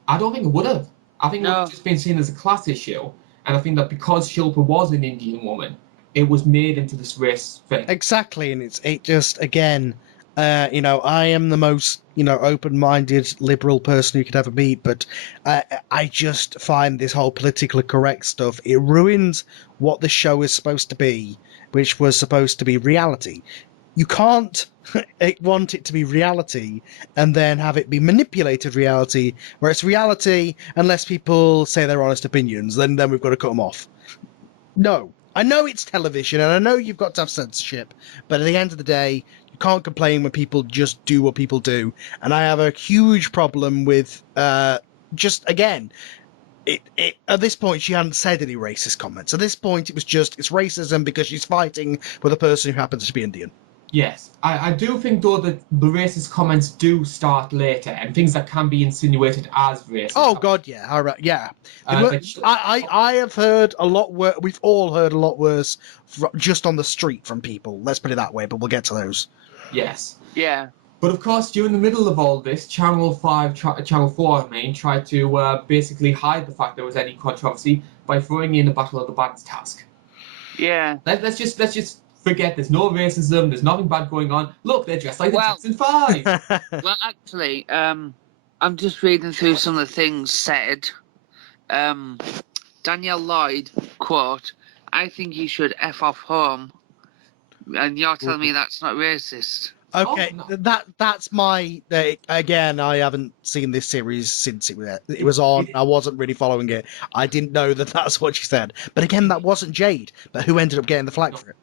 I don't think it would have. I think it would No. have just been seen as a class issue. And I think that because Shilpa was an Indian woman, it was made into this race thing. Exactly, and it just again, I am the most open-minded liberal person you could ever meet, but I just find this whole politically correct stuff, it ruins what the show is supposed to be, which was supposed to be reality. You can't want it to be reality and then have it be manipulated reality, where it's reality unless people say their honest opinions. Then we've got to cut them off. No. I know it's television and I know you've got to have censorship, but at the end of the day, you can't complain when people just do what people do. And I have a huge problem with just again. At this point, she hadn't said any racist comments. At this point, it was just it's racism because she's fighting with a person who happens to be Indian. Yes, I do think though that the racist comments do start later, and things that can be insinuated as racist. Oh God, yeah, all right, yeah. Like- I have heard a lot worse. We've all heard a lot worse just on the street from people. Let's put it that way. But we'll get to those. Yes. Yeah. But of course, during the middle of all this, Channel 4, tried to basically hide the fact there was any controversy by throwing in a Battle of the Bands task. Yeah. Let's just forget there's no racism, there's nothing bad going on. Look, they're dressed like the Jackson 5. Well, actually, I'm just reading through some of the things said. Danielle Lloyd, quote, I think you should F off home. And you're telling me that's not racist. Okay, Oh, no. that's my again. I haven't seen this series since it was on. I wasn't really following it. I didn't know that that's what she said. But again, that wasn't Jade. But who ended up getting the flag for it?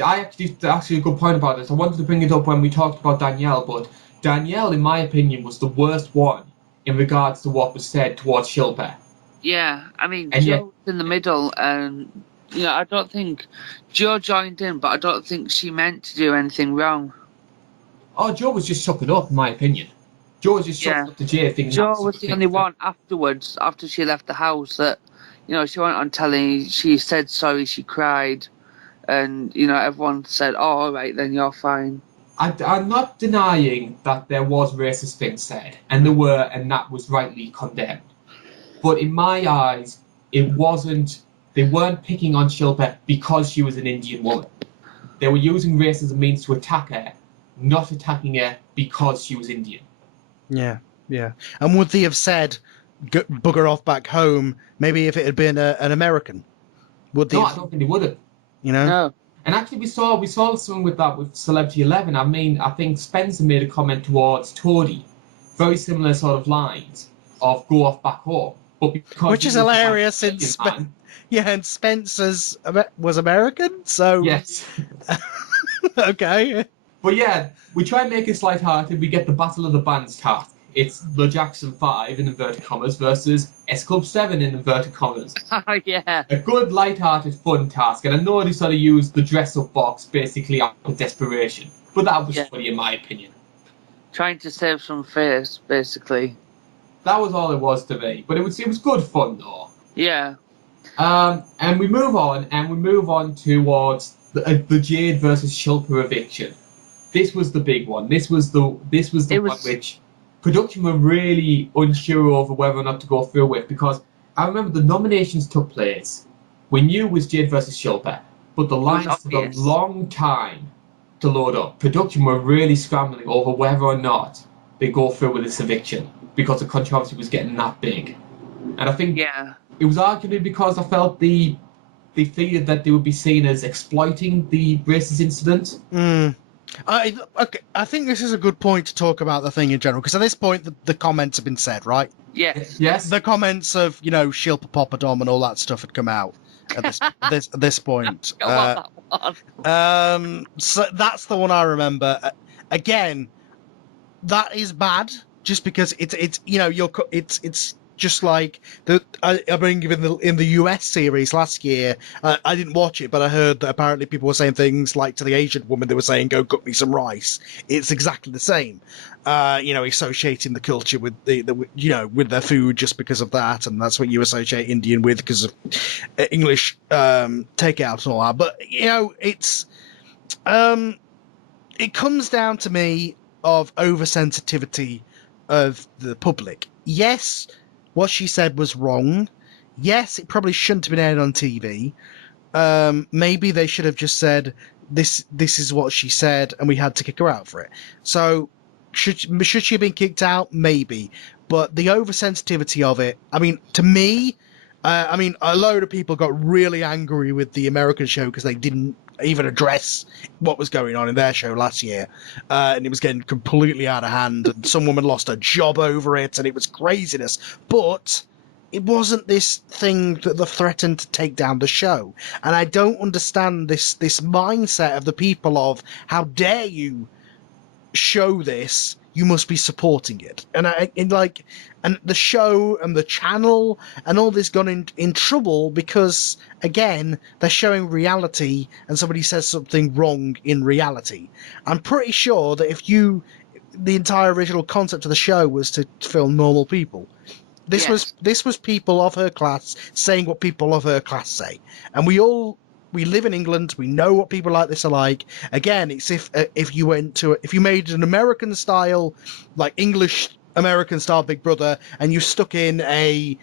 Actually a good point about this. I wanted to bring it up when we talked about Danielle, but Danielle, in my opinion, was the worst one in regards to what was said towards Shilpa. Yeah, I mean, And Joe was in the middle, and I don't think Joe joined in, but I don't think she meant to do anything wrong. Oh, Joe was just sucking up, in my opinion. Joe was just sucking up to Jay, thinking Joe that's was the only one afterwards, after she left the house, that she went on telling. She said sorry, she cried, and everyone said, "Oh, all right, then you're fine." I'm not denying that there was racist things said, and there were, and that was rightly condemned. But in my eyes, it wasn't. They weren't picking on Shilpa because she was an Indian woman. They were using race as a means to attack her, not attacking her because she was Indian. Yeah. And would they have said, "Bugger off back home"? Maybe if it had been an American, would they? No, I don't think they would have. No. And actually, we saw something with that with Celebrity 11. I mean, I think Spencer made a comment towards Toadie, very similar sort of lines of "go off back home," but because Which is hilarious since and Spencer's was American, so yes. Okay. But yeah, we try and make it light-hearted. We get the Battle of the Bands task. It's the Jackson 5 in inverted commas versus S Club 7 in inverted commas. Yeah. A good, light-hearted, fun task. And I know they sort of used the dress-up box basically out of desperation. But that was funny in my opinion. Trying to save some face, basically. That was all it was to me. But it was good fun though. Yeah. And we move on towards the Jade versus Shilpa eviction. This was the big one. This was the one which production were really unsure over whether or not to go through with, because I remember the nominations took place. We knew it was Jade versus Shilpa, but the lines took a long time to load up. Production were really scrambling over whether or not they go through with this eviction because the controversy was getting that big. And I think it was arguably because I felt they feared that they would be seen as exploiting the racist incident. I think this is a good point to talk about the thing in general, because at this point the comments have been said, right? Yes. The comments of Shilpa Poppadom and all that stuff had come out at this point. So that's the one I remember. Again, that is bad, just because it's just like I mean, in the US series last year, I didn't watch it, but I heard that apparently people were saying things like to the Asian woman, they were saying, "Go cook me some rice." It's exactly the same, associating the culture with with their food just because of that, and that's what you associate Indian with because of English takeout and all that. But it's it comes down to me of oversensitivity of the public. Yes, what she said was wrong. Yes, it probably shouldn't have been aired on TV. Maybe they should have just said this is what she said, and we had to kick her out for it. So should she have been kicked out? Maybe, but the oversensitivity of it. I mean, to me, a load of people got really angry with the American show because they didn't even address what was going on in their show last year, and it was getting completely out of hand, and some woman lost her job over it, and it was craziness. But it wasn't this thing that threatened to take down the show, and I don't understand this mindset of the people of how dare you show this, you must be supporting it. And and the show and the channel and all this gone in trouble because, again, they're showing reality and somebody says something wrong in reality. I'm pretty sure that the entire original concept of the show was to film normal people. This was people of her class saying what people of her class say, and we live in England. We know what people like this are like. Again, it's if you made an American style, like English American style Big Brother, and you stuck in a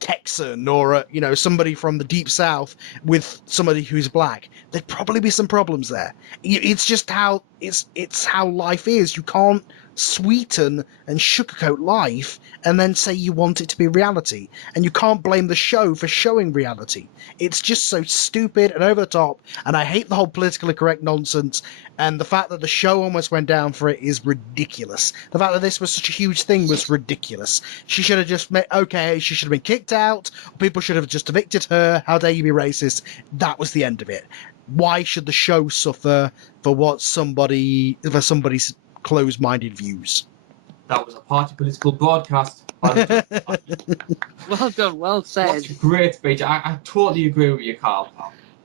Texan or somebody from the deep South with somebody who's black, there'd probably be some problems there. It's just how it's how life is. You can't sweeten and sugarcoat life and then say you want it to be reality, and you can't blame the show for showing reality. It's just so stupid and over the top, and I hate the whole politically correct nonsense, and the fact that the show almost went down for it is ridiculous. The fact that this was such a huge thing was ridiculous. She should have just she should have been kicked out, people should have just evicted her. How dare you be racist? That was the end of it. Why should the show suffer for somebody's closed-minded views? That was a party political broadcast. Well done, well said. What a great speech. I totally agree with you, Karl.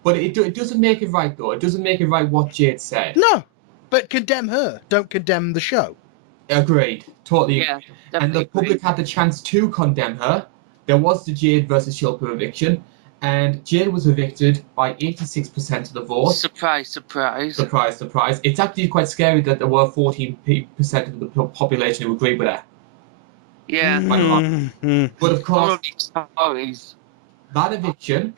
But it doesn't make it right, though. It doesn't make it right what Jade said. No, but condemn her. Don't condemn the show. Agreed. Totally Yeah, agree. And definitely the public agree. had the chance to condemn her. There was the Jade versus Shilpa eviction, and Jade was evicted by 86% of the vote. Surprise, surprise. Surprise, surprise. It's actually quite scary that there were 14% of the population who agreed with her. Yeah. But of course, Stories. that eviction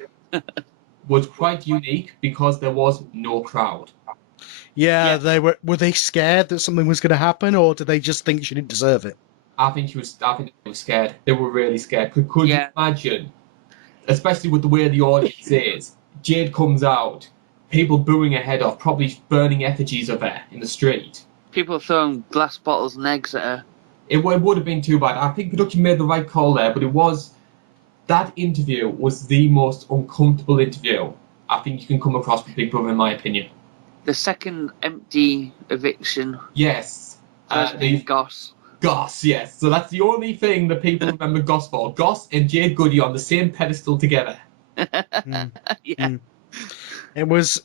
was quite unique because there was no crowd. Yeah, they were they scared that something was going to happen, or did they just think she didn't deserve it? I think they were scared. They were really scared. Could you imagine, especially with the way the audience is, Jade comes out, people booing her head off, probably burning effigies of her in the street. People throwing glass bottles and eggs at her. It would have been too bad. I think production made the right call there, but that interview was the most uncomfortable interview I think you can come across with Big Brother, in my opinion. The second empty eviction. Yes. Goss. Goss, yes. So that's the only thing that people remember Goss for. Goss and Jade Goody on the same pedestal together. Yeah. It was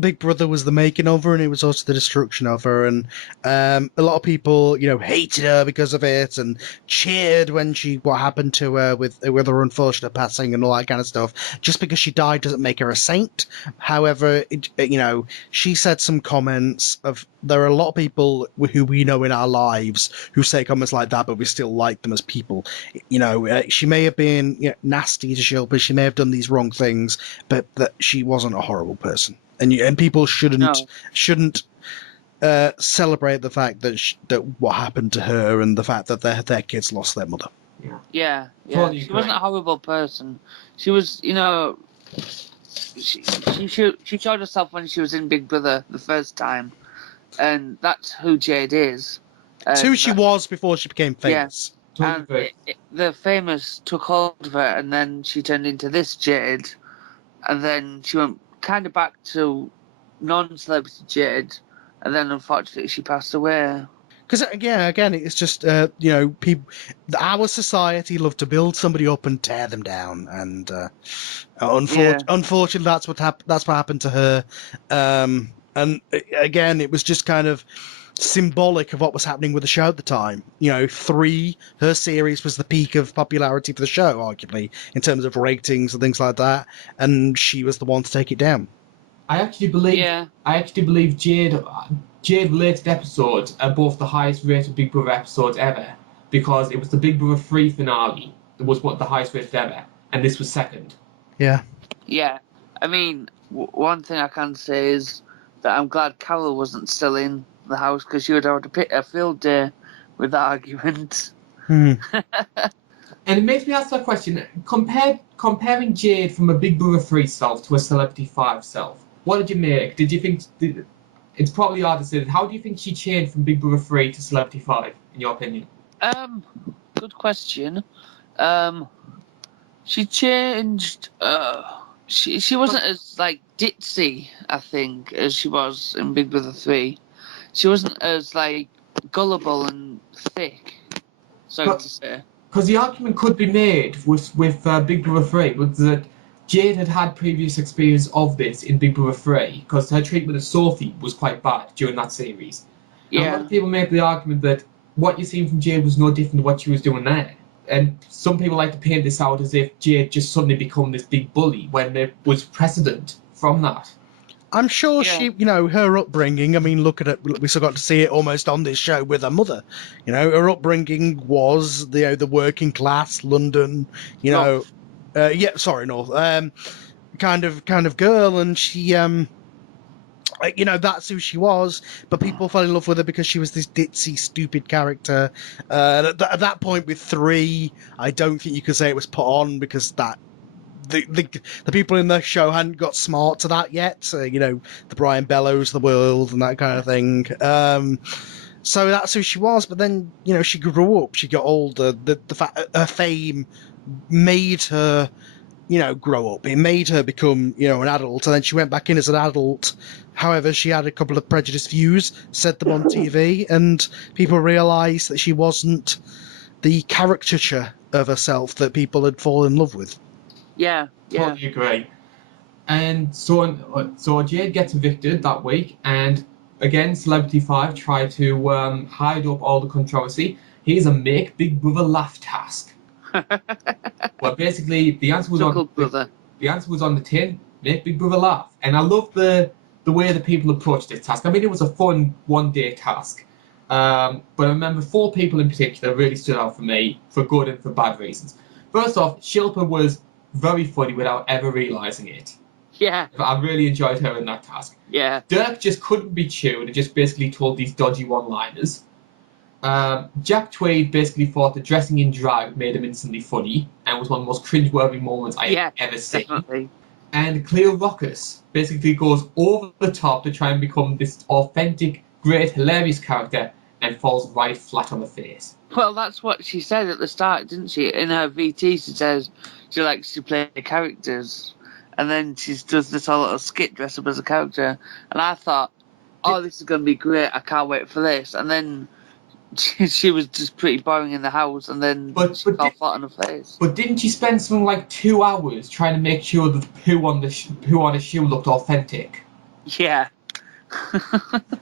Big Brother was the making of her, and it was also the destruction of her, and a lot of people hated her because of it and cheered when what happened to her with her unfortunate passing and all that kind of stuff. Just because she died doesn't make her a saint. However, she said some comments of there are a lot of people who we know in our lives who say comments like that, but we still like them as people. She may have been nasty to Shilpa, she may have done these wrong things, but that she wasn't a horrible person, and people shouldn't celebrate the fact that what happened to her and the fact that their kids lost their mother. Yeah. Totally She wasn't a horrible person. She was, she showed herself when she was in Big Brother the first time, and that's who Jade is. It's who she was before she became famous. Yeah. And the famous took hold of her, and then she turned into this Jade, and then she went kind of back to non-celebrity Jade, and then unfortunately she passed away. Because again, it's just people. Our society love to build somebody up and tear them down, and Yeah. unfortunately, that's what happened to her. And again, it was just kind of symbolic of what was happening with the show at the time. Her series was the peak of popularity for the show, arguably in terms of ratings and things like that, and she was the one to take it down. I actually believe Jade related episodes are both the highest rated Big Brother episodes ever, because it was the Big Brother 3 finale that was the highest rated ever, and this was second. Yeah. Yeah. I mean, one thing I can say is that I'm glad Karl wasn't still in the house, because she would have had a field day with that argument. Hmm. And it makes me ask that question: comparing Jade from a Big Brother 3 self to a Celebrity 5 self, what did you make? Did you think it's probably hard to say that? How do you think she changed from Big Brother 3 to Celebrity 5, in your opinion? Good question. She changed. She wasn't as like ditzy, I think, as she was in Big Brother 3. She wasn't as like gullible and thick. Sorry to say. Because the argument could be made with Big Brother 3 was that Jade had previous experience of this in Big Brother 3, because her treatment of Sophie was quite bad during that series. And a lot of people make the argument that what you seen from Jade was no different to what she was doing there. And some people like to paint this out as if Jade just suddenly become this big bully when there was precedent from that. I'm sure she, her upbringing, I mean, look at it, we still got to see it almost on this show with her mother. Her upbringing was, the working class London, North. North, kind of girl, and she, that's who she was, but people fell in love with her because she was this ditzy, stupid character. At that point with 3, I don't think you could say it was put on, because that the people in the show hadn't got smart to that yet. The Brian Bellows of the world and that kind of thing. So that's who she was. But then, she grew up, she got older. The fact her fame made her, grow up. It made her become, an adult. And then she went back in as an adult. However, she had a couple of prejudiced views, said them on TV, and people realised that she wasn't the caricature of herself that people had fallen in love with. Yeah. Totally agree. And so Jade gets evicted that week, and again, Celebrity 5 try to hide up all the controversy. Here's a make Big Brother laugh task. Well, basically, the answer was on the tin. Make Big Brother laugh, and I love the way that people approached this task. I mean, it was a fun one-day task, but I remember 4 people in particular really stood out for me for good and for bad reasons. First off, Shilpa was very funny without ever realising it. Yeah. I really enjoyed her in that task. Yeah. Dirk just couldn't be chewed and just basically told these dodgy one-liners. Jack Tweed basically thought that dressing in drag made him instantly funny and was one of the most cringe-worthy moments I've ever seen. Definitely. And Cleo Rockus basically goes over the top to try and become this authentic, great, hilarious character and falls right flat on the face. Well, that's what she said at the start, didn't she? In her VT, she says she likes to play characters. And then she does this whole little skit dress up as a character. And I thought, this is going to be great. I can't wait for this. And then she was just pretty boring in the house. And then she fell flat on her face. But didn't she spend something like 2 hours trying to make sure that the poo on the shoe looked authentic? Yeah.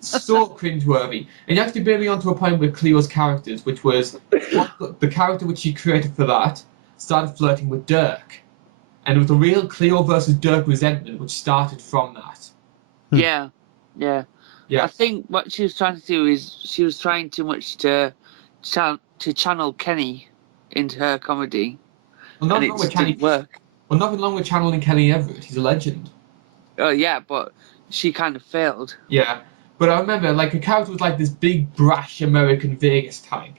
So cringeworthy. And you actually bring me on to a point with Cleo's characters, which was the character which she created for that started flirting with Dirk. And it was the real Cleo versus Dirk resentment which started from that. Yeah. I think what she was trying to do is she was trying too much to channel Kenny into her comedy. Well, nothing wrong with Kenny. Didn't work. Well, nothing wrong with channeling Kenny Everett. He's a legend. Oh yeah, but she kind of failed. Yeah, but I remember her character was like this big brash American Vegas type,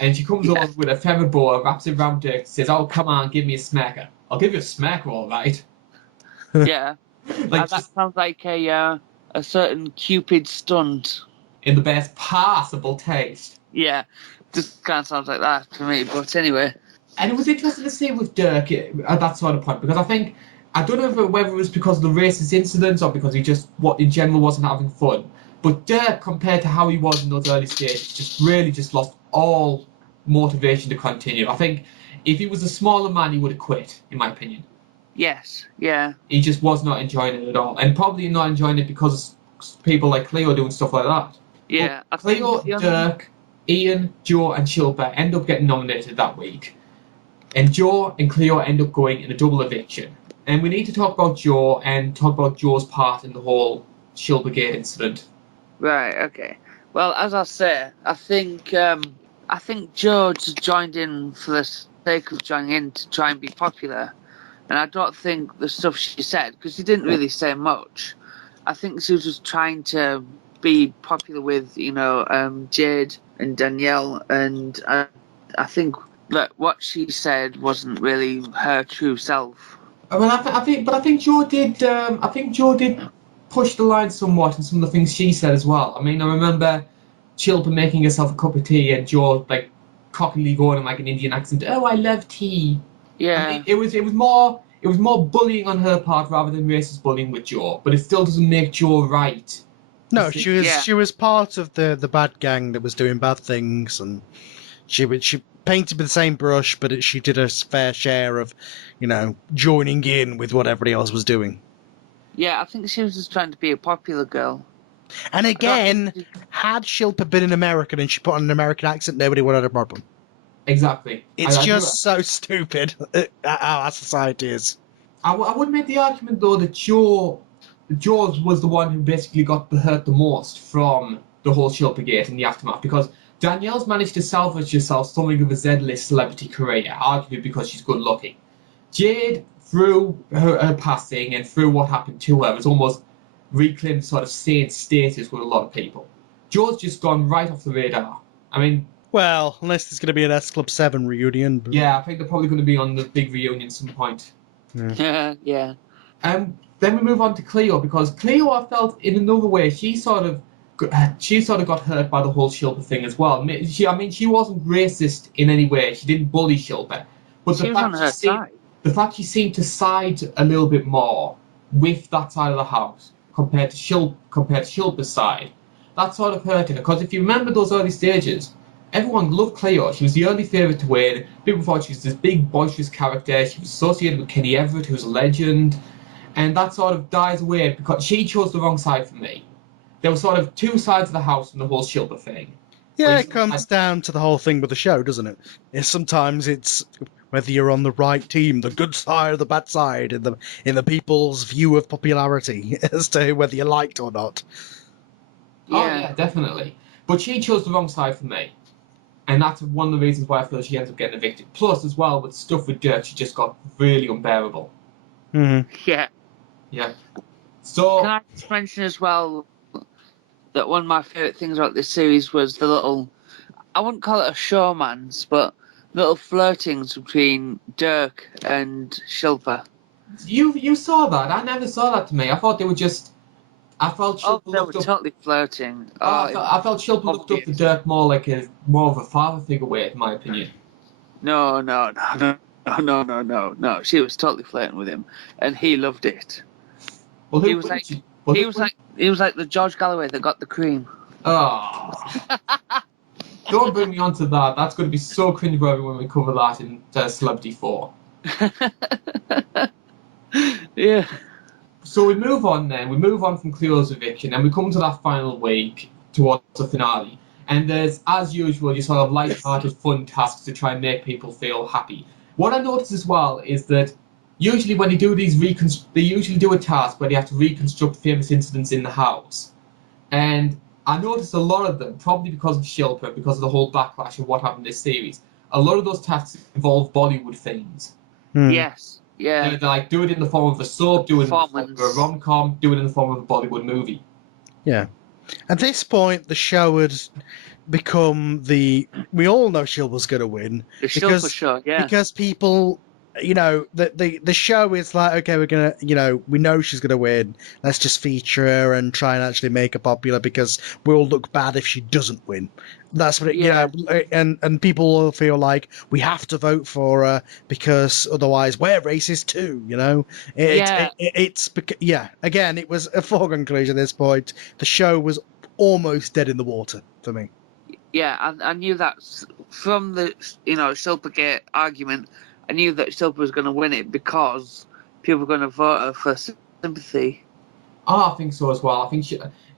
and she comes over with a feather boa, wraps it around Dirk, says, "Oh come on, give me a smacker." I'll give you a smacker, all right. Yeah, that sounds like a certain Cupid stunt. In the best possible taste. Yeah, just kind of sounds like that to me. But anyway. And it was interesting to see with Dirk at that sort of point, because I don't know whether it was because of the racist incidents or because he just in general wasn't having fun. But Dirk, compared to how he was in those early stages, just lost all motivation to continue. I think if he was a smaller man, he would have quit, in my opinion. Yes, yeah. He just was not enjoying it at all. And probably not enjoying it because of people like Cleo doing stuff like that. Yeah, But I think Cleo, the only- Dirk, Ian, Joe, and Shilpa end up getting nominated that week. And Joe and Cleo end up going in a double eviction. And we need to talk about Joe and talk about Joe's part in the whole Shilpa Gate incident. Right, okay. Well, as I say, I think Joe just joined in for the sake of joining in to try and be popular, and I don't think the stuff she said, because she didn't really say much. I think she was just trying to be popular with, Jade and Danielle, and I think that what she said wasn't really her true self. I mean, I think Joe did. I think Joe did push the line somewhat in some of the things she said as well. I mean, I remember Shilpa making herself a cup of tea and Joe like cockily going in like an Indian accent. Oh, I love tea. Yeah. I mean, it was more bullying on her part rather than racist bullying with Joe. But it still doesn't make Joe right. No, Yeah. she was part of the bad gang that was doing bad things, and she painted with the same brush, but she did a fair share of, joining in with what everybody else was doing. Yeah, I think she was just trying to be a popular girl. And again, had Shilpa been an American and she put on an American accent, nobody would have had a problem. Exactly. It's just so stupid how our society is. I would make the argument though that Joe's was the one who basically got hurt the most from the whole Shilpa Gate and the aftermath, because Danielle's managed to salvage herself something of a Z-list celebrity career, arguably because she's good looking. Jade, through her passing and through what happened to her, has almost reclaimed sort of saint status with a lot of people. Joe's just gone right off the radar. I mean, well, unless there's going to be an S Club 7 reunion. But... yeah, I think they're probably going to be on the big reunion at some point. Yeah. Then we move on to Cleo, because Cleo, I felt in another way, she sort of got hurt by the whole Shilpa thing as well. She wasn't racist in any way. She didn't bully Shilpa, but She was on her side. The fact she seemed to side a little bit more with that side of the house compared to Shilpa's side, that sort of hurt her. Because if you remember those early stages, everyone loved Cleo. She was the early favourite to win. People thought she was this big, boisterous character. She was associated with Kenny Everett, who's a legend. And that sort of dies away because she chose the wrong side for me. There were sort of two sides of the house in the whole Shilpa thing. Yeah, it comes down to the whole thing with the show, doesn't it? Sometimes it's whether you're on the right team, the good side or the bad side, in the people's view of popularity as to whether you're liked or not. Yeah. Oh yeah, definitely. But she chose the wrong side for me. And that's one of the reasons why I feel she ends up getting evicted. Plus, as well, with stuff with Dirk, she just got really unbearable. Mm-hmm. Yeah. Yeah. So... Can I just mention as well that one of my favourite things about this series was the little, I wouldn't call it a showmans, but little flirtings between Dirk and Shilpa. You saw that? I never saw that to me. I thought they were just... I felt Shilpa they were totally flirting. I felt Shilpa looked up to Dirk more of a father figure way, in my opinion. No. She was totally flirting with him, and he loved it. Well, He was like the George Galloway that got the cream. Oh. Don't bring me onto that. That's going to be so cringeworthy when we cover that in Celebrity 4. Yeah. So we move on then. We move on from Cleo's eviction and we come to that final week towards the finale. And there's, as usual, your sort of light-hearted, fun tasks to try and make people feel happy. What I noticed as well is that usually when they do these they usually do a task where they have to reconstruct famous incidents in the house. And I noticed a lot of them, probably because of Shilpa, because of the whole backlash of what happened in this series. A lot of those tasks involve Bollywood things. Yes. Yeah. They're like, do it in the form of a soap, do it in the form of a rom-com, do it in the form of a Bollywood movie. Yeah. At this point, the show had become we all know Shilpa's going to win. The Shilpa show, yeah. Because people, the show is like, okay, we're going to, we know she's going to win. Let's just feature her and try and actually make her popular because we'll look bad if she doesn't win. That's what and people will feel like we have to vote for her because otherwise we're racist too, Again, it was a foregone conclusion at this point. The show was almost dead in the water for me. Yeah, I knew that from the Shilpa argument. I knew that Shilpa was going to win it because people were going to vote her for sympathy. Oh, I think so as well. I think,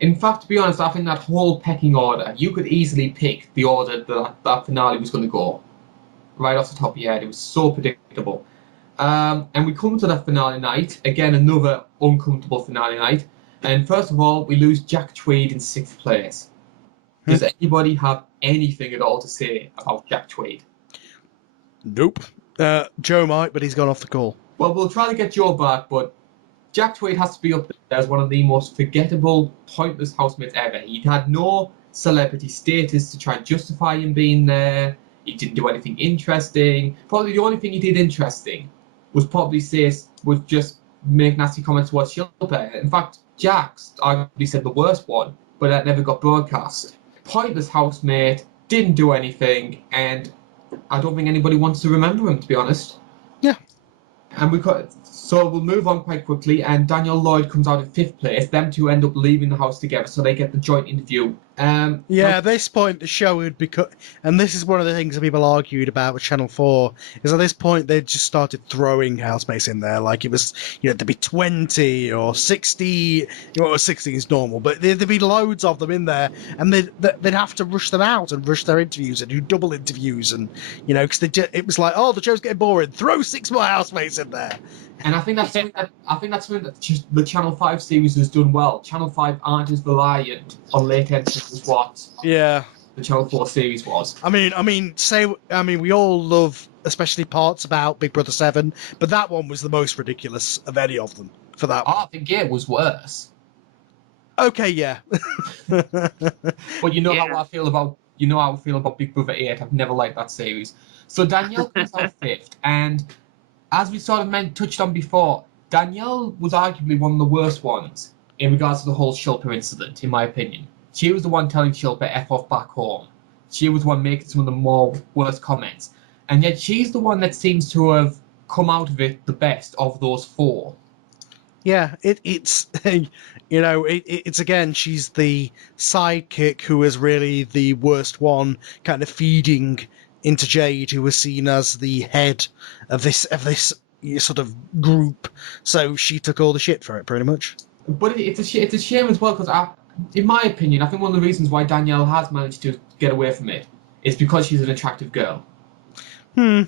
in fact, to be honest, I think that whole pecking order, you could easily pick the order that finale was going to go. Right off the top of your head, it was so predictable. And we come to that finale night, again, another uncomfortable finale night. And first of all, we lose Jack Tweed in 6th place. Does anybody have anything at all to say about Jack Tweed? Nope. Joe might, but he's gone off the call. Well, we'll try to get Joe back, but Jack Tweed has to be up there as one of the most forgettable, pointless housemates ever. He'd had no celebrity status to try and justify him being there. He didn't do anything interesting. Probably the only thing he did interesting was just make nasty comments towards Shilpa. In fact, Jack's arguably said the worst one, but that never got broadcast. Pointless housemate, didn't do anything, and I don't think anybody wants to remember him, to be honest. Yeah. And so we'll move on quite quickly, and Daniel Lloyd comes out in 5th place. Them two end up leaving the house together, so they get the joint interview. At this point, the show would become, and this is one of the things that people argued about with Channel 4, is at this point they just started throwing housemates in there, like it was, there'd be 20 or 60, 60 is normal, but there'd be loads of them in there, and they'd have to rush them out and rush their interviews and do double interviews, and, because it was like, oh, the show's getting boring, throw 6 more housemates in there. And I think that's something that the Channel 5 series has done well. Channel 5 aren't as reliant on late entrants as what the Channel 4 series was. I mean, we all love, especially parts about Big Brother 7, but that one was the most ridiculous of any of them for that one. I think it was worse. Okay, yeah. But how I feel about Big Brother 8. I've never liked that series. So Danielle comes out 5th, and as we sort of touched on before, Danielle was arguably one of the worst ones in regards to the whole Shilpa incident, in my opinion. She was the one telling Shilpa F off back home. She was the one making some of the worst comments. And yet she's the one that seems to have come out of it the best of those 4. Yeah, it's again, she's the sidekick who is really the worst one, kind of feeding into Jade, who was seen as the head of this sort of group. So she took all the shit for it, pretty much. But it's a shame as well, because in my opinion, I think one of the reasons why Danielle has managed to get away from it is because she's an attractive girl. Yeah.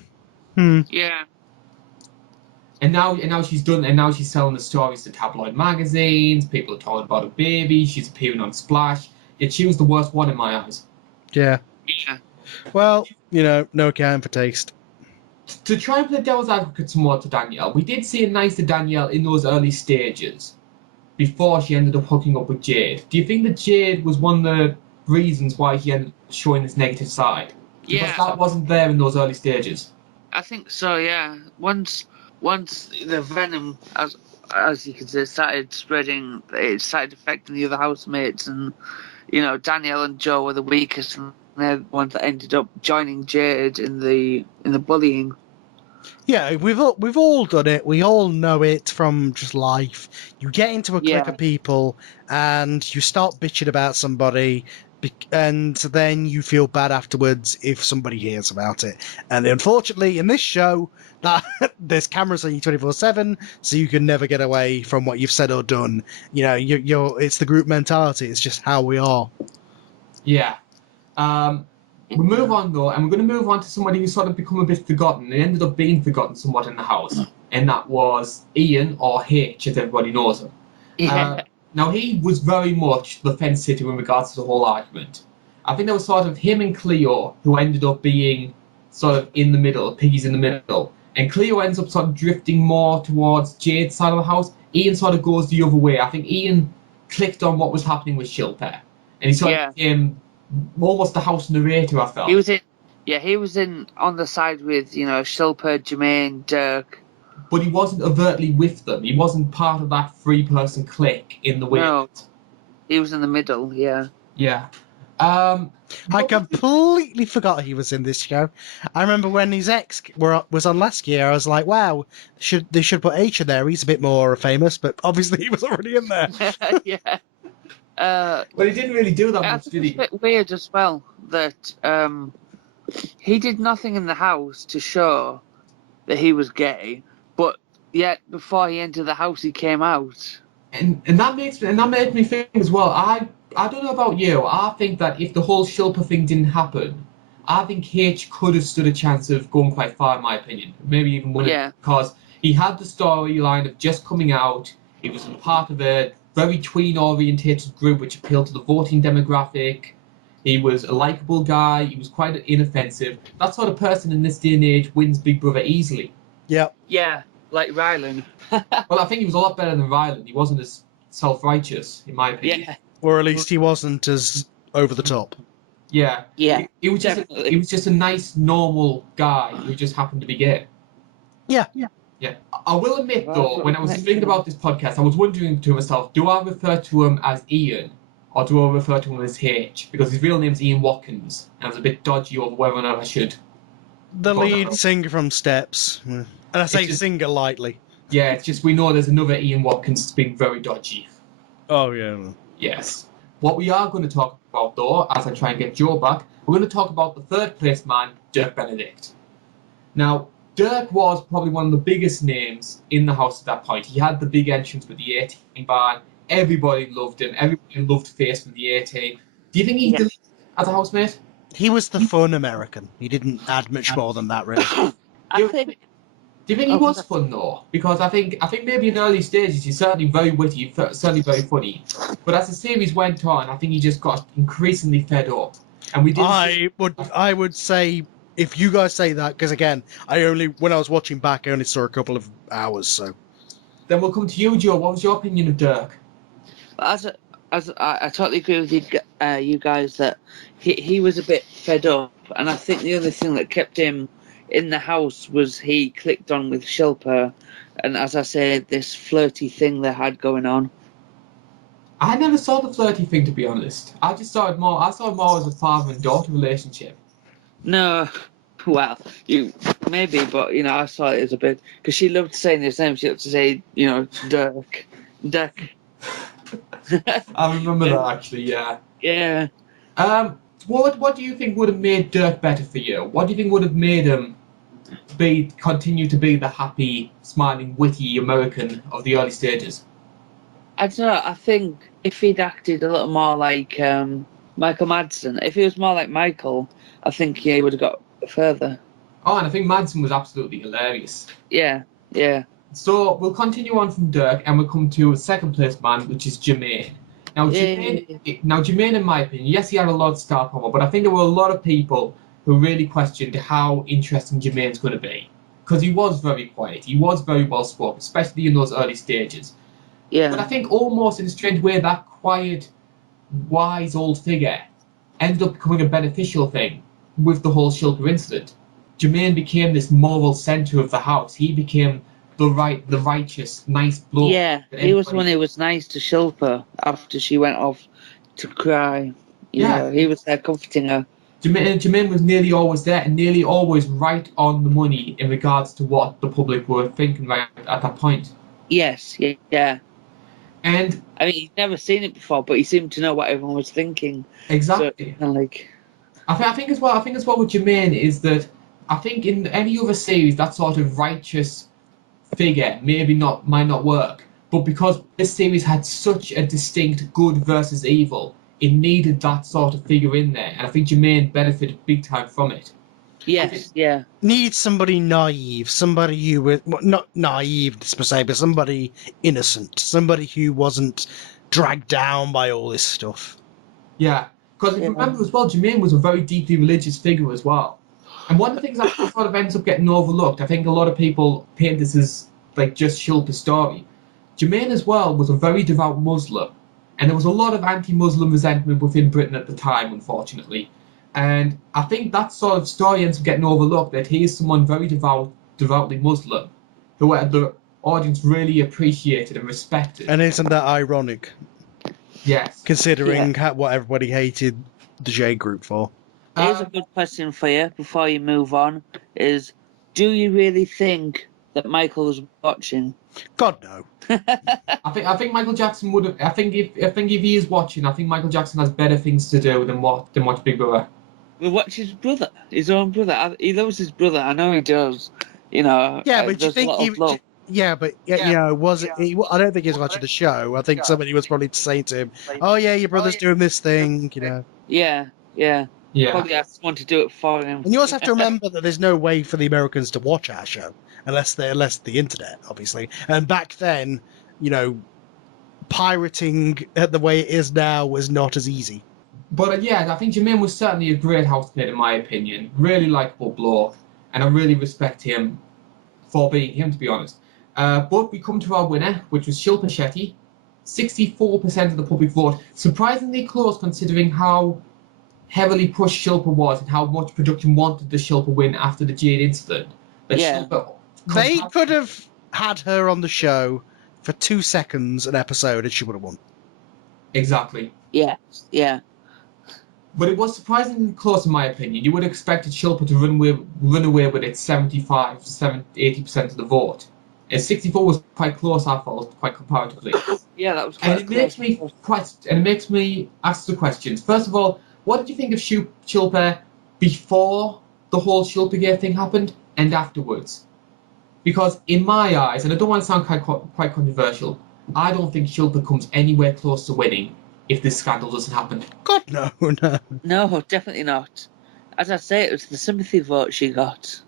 And now she's done, and now she's telling the stories to tabloid magazines. People are talking about her baby. She's appearing on Splash. Yet she was the worst one in my eyes. Yeah. Yeah. Well, no accounting for taste. To try and play devil's advocate some more to Danielle, we did see a nicer Danielle in those early stages before she ended up hooking up with Jade. Do you think that Jade was one of the reasons why she ended up showing this negative side? Because that wasn't there in those early stages. I think so, yeah. Once the venom, as you can say, started spreading, it started affecting the other housemates, and Danielle and Joe were the weakest, and they're the ones that ended up joining Jade in the bullying. Yeah, we've all done it. We all know it from just life. You get into a clique of people and you start bitching about somebody, and then you feel bad afterwards if somebody hears about it. And unfortunately, in this show, that there's cameras on you 24/7, so you can never get away from what you've said or done. It's the group mentality. It's just how we are. Yeah. We'll move on, though, and we're going to move on to somebody who's sort of become a bit forgotten. It ended up being forgotten somewhat in the house, and that was Ian, or H, as everybody knows him. Yeah. Now, he was very much the fence sitter in regards to the whole argument. I think there was sort of him and Cleo who ended up being sort of in the middle, piggies in the middle. And Cleo ends up sort of drifting more towards Jade's side of the house. Ian sort of goes the other way. I think Ian clicked on what was happening with Shilpa, and he sort of became almost the house narrator, I felt. He was in on the side with, Shilpa, Jermaine, Dirk. But he wasn't overtly with them. He wasn't part of that 3-person clique in the way. No, he was in the middle, yeah. Yeah. I completely forgot he was in this show. I remember when his ex was on last year, I was like, wow, they should put H in there. He's a bit more famous, but obviously he was already in there. Yeah. Uh, But he didn't really do that I much, think did it's a he? bit weird as well that he did nothing in the house to show that he was gay, but yet before he entered the house, he came out. And that made me think as well. I don't know about you. I think that if the whole Shilpa thing didn't happen, I think H could have stood a chance of going quite far, in my opinion. Maybe even winning, Yeah. because he had the storyline of just coming out. He was part of a very tween-orientated group which appealed to the voting demographic. He was a likable guy. He was quite inoffensive. That sort of person in this day and age wins Big Brother easily. Yeah. Yeah, like Rylan. Well, I think he was a lot better than Ryland. He wasn't as self-righteous, in my opinion. Yeah, Or at least he wasn't as over the top. Yeah. yeah, He was just definitely. he was just a nice, normal guy who just happened to be gay. Yeah. Yeah. I will admit Well, though, when I was thinking about this podcast, I was wondering to myself, do I refer to him as Ian or do I refer to him as H? Because his real name's Ian Watkins, and I was a bit dodgy over whether or not I should. The But lead no. singer from Steps. And I say just- singer lightly. Yeah, it's just we know there's another Ian Watkins that's been very dodgy. Oh, yeah. Yes. What we are going to talk about, though, as I try and get Joe back, we're going to talk about the third place man, Dirk Benedict. Now, Dirk was probably one of the biggest names in the house at that point. He had the big entrance with the 18 ban. Everybody loved him. Everybody loved Face from the 18. Do you think he did as a housemate? He was the fun American. He didn't add much more than that, really. I think Do you think he Oh, was that's- fun though? Because I think maybe in early stages he's certainly very witty, certainly very funny. But as the series went on, I think he just got increasingly fed up. And we did. I would say, if you guys say that, because again, when I was watching back, I only saw a couple of hours, so. Then we'll come to you, Joe. What was your opinion of Dirk? as I totally agree with you guys that he was a bit fed up, and I think the other thing that kept him in the house was he clicked on with Shilpa, and as I said, this flirty thing they had going on. I never saw the flirty thing, to be honest. I just saw it more. I saw it more as a father and daughter relationship. No, well, you maybe, but I saw it as a bit because she loved saying his name. She loved to say, Dirk. I remember that actually. Yeah. Yeah. What do you think would have made Dirk better for you? What do you think would have made him continue to be the happy, smiling, witty American of the early stages? I don't know. I think if he'd acted a little more like Michael Madsen, if he was more like Michael, I think he would have got further. Oh, and I think Madsen was absolutely hilarious. Yeah, yeah. So we'll continue on from Dirk, and we'll come to a second place man, which is Jermaine. Now, Jermaine, in my opinion, yes, he had a lot of star power, but I think there were a lot of people who really questioned how interesting Jermaine's going to be, because he was very quiet, he was very well spoken, especially in those early stages. Yeah. But I think almost in a strange way, that quiet, wise old figure ended up becoming a beneficial thing with the whole Shilpa incident. Jermaine became this moral centre of the house. He became the righteous, nice bloke. Yeah, he was the one who was nice to Shilpa after she went off to cry. You know, he was there comforting her. Jermaine was nearly always there and nearly always right on the money in regards to what the public were thinking right at that point. Yes, yeah. And I mean, he'd never seen it before, but he seemed to know what everyone was thinking. exactly. So, I think as well with Jermaine is that I think in any other series that sort of righteous figure might not work. But because this series had such a distinct good versus evil, it needed that sort of figure in there. And I think Jermaine benefited big time from it. yes, yeah. Needs somebody naive, somebody who was not naive per se, but somebody innocent, somebody who wasn't dragged down by all this stuff. Yeah, because if you remember as well, Jermaine was a very deeply religious figure as well. And one of the things that sort of ends up getting overlooked, I think a lot of people paint this as like just Shilpa's story. Jermaine as well was a very devout Muslim, and there was a lot of anti-Muslim resentment within Britain at the time, unfortunately. And I think that sort of story ends up getting overlooked, that he is someone very devoutly Muslim, who the audience really appreciated and respected. And isn't that ironic? Yes. Considering what everybody hated the J group for. Here's a good question for you before you move on: is do you really think that Michael was watching. God no. I think Michael Jackson would have. I think if he is watching, I think Michael Jackson has better things to do than watch Big Brother. Well, watch his brother, his own brother. He loves his brother. I know he does. You know, Yeah, but do you there's a think lot of love. Yeah, but you know, was it? I don't think he was watching the show. I think somebody was probably saying to him, "Oh yeah, your brother's doing this thing," you know. Yeah. Yeah. Probably asked someone to do it for him. And you also have to remember that there's no way for the Americans to watch our show unless the internet, obviously. And back then, you know, pirating the way it is now was not as easy. But yeah, I think Jermaine was certainly a great housemate in my opinion. Really likable bloke, and I really respect him for being him, to be honest. But we come to our winner, which was Shilpa Shetty. 64% of the public vote. Surprisingly close considering how heavily pushed Shilpa was and how much production wanted the Shilpa win after the Jade incident. But Yeah. They could have had her on the show for 2 seconds an episode and she would have won. Exactly. Yeah. But it was surprisingly close in my opinion. You would have expected Shilpa to run away with it 80% of the vote. And 64 was quite close, I thought, quite comparatively. Yeah, that was And quite it makes me ask the questions. First of all, what did you think of Shilpa before the whole Shilpa thing happened and afterwards? Because in my eyes, and I don't want to sound quite controversial, I don't think Shilpa comes anywhere close to winning if this scandal doesn't happen. God, no. No, definitely not. As I say, it was the sympathy vote she got.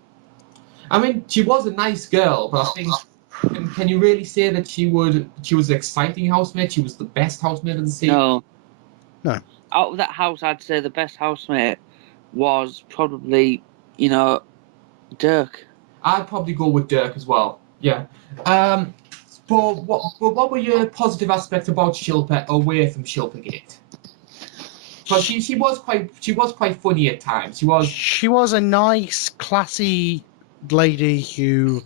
I mean, she was a nice girl, but I think, can you really say that she was an exciting housemate? She was the best housemate of the season? No. Out of that house, I'd say the best housemate was probably, Dirk. I'd probably go with Dirk as well. Yeah. But what were your positive aspects about Shilpa away from Shilpagate? Because she was quite funny at times. She was a nice, classy lady who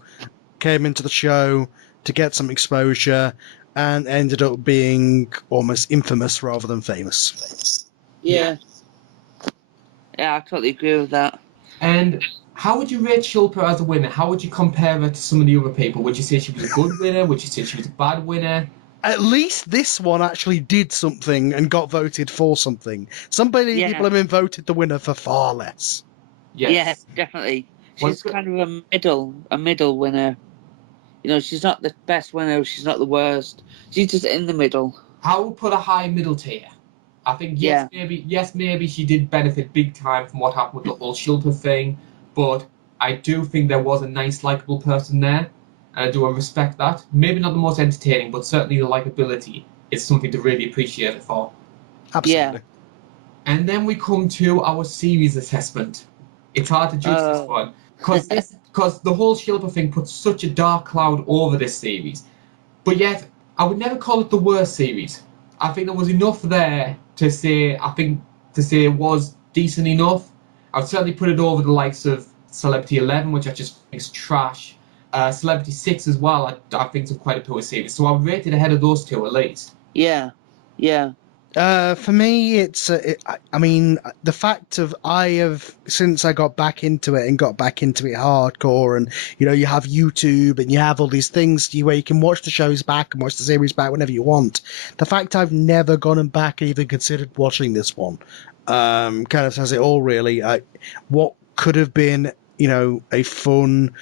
came into the show to get some exposure and ended up being almost infamous rather than famous. Yeah. Yeah, I totally agree with that. And how would you rate Shilpa as a winner? How would you compare her to some of the other people? Would you say she was a good winner? Would you say she was a bad winner? At least this one actually did something and got voted for something. People have been voted the winner for far less. Yes. Yeah, definitely. She's kind of a middle winner. You know, she's not the best winner, she's not the worst. She's just in the middle. I would put a high middle tier. I think maybe she did benefit big time from what happened with the whole Shilpa thing, but I do think there was a nice, likable person there, and I do respect that. Maybe not the most entertaining, but certainly the likability is something to really appreciate it for. Absolutely. Yeah. And then we come to our series assessment. It's hard to judge this one because the whole Shilpa thing puts such a dark cloud over this series. But yet, I would never call it the worst series. I think there was enough there to say it was decent enough. I would certainly put it over the likes of Celebrity 11, which I just think is trash. Celebrity 6 as well, I think it's quite a poor series. So I would rate it ahead of those two at least. Yeah. For me, I mean, the fact of since I got back into it and got back into it hardcore, and you have YouTube and you have all these things where you can watch the shows back and watch the series back whenever you want. The fact I've never gone back and even considered watching this one kind of says it all, really. What could have been, a fun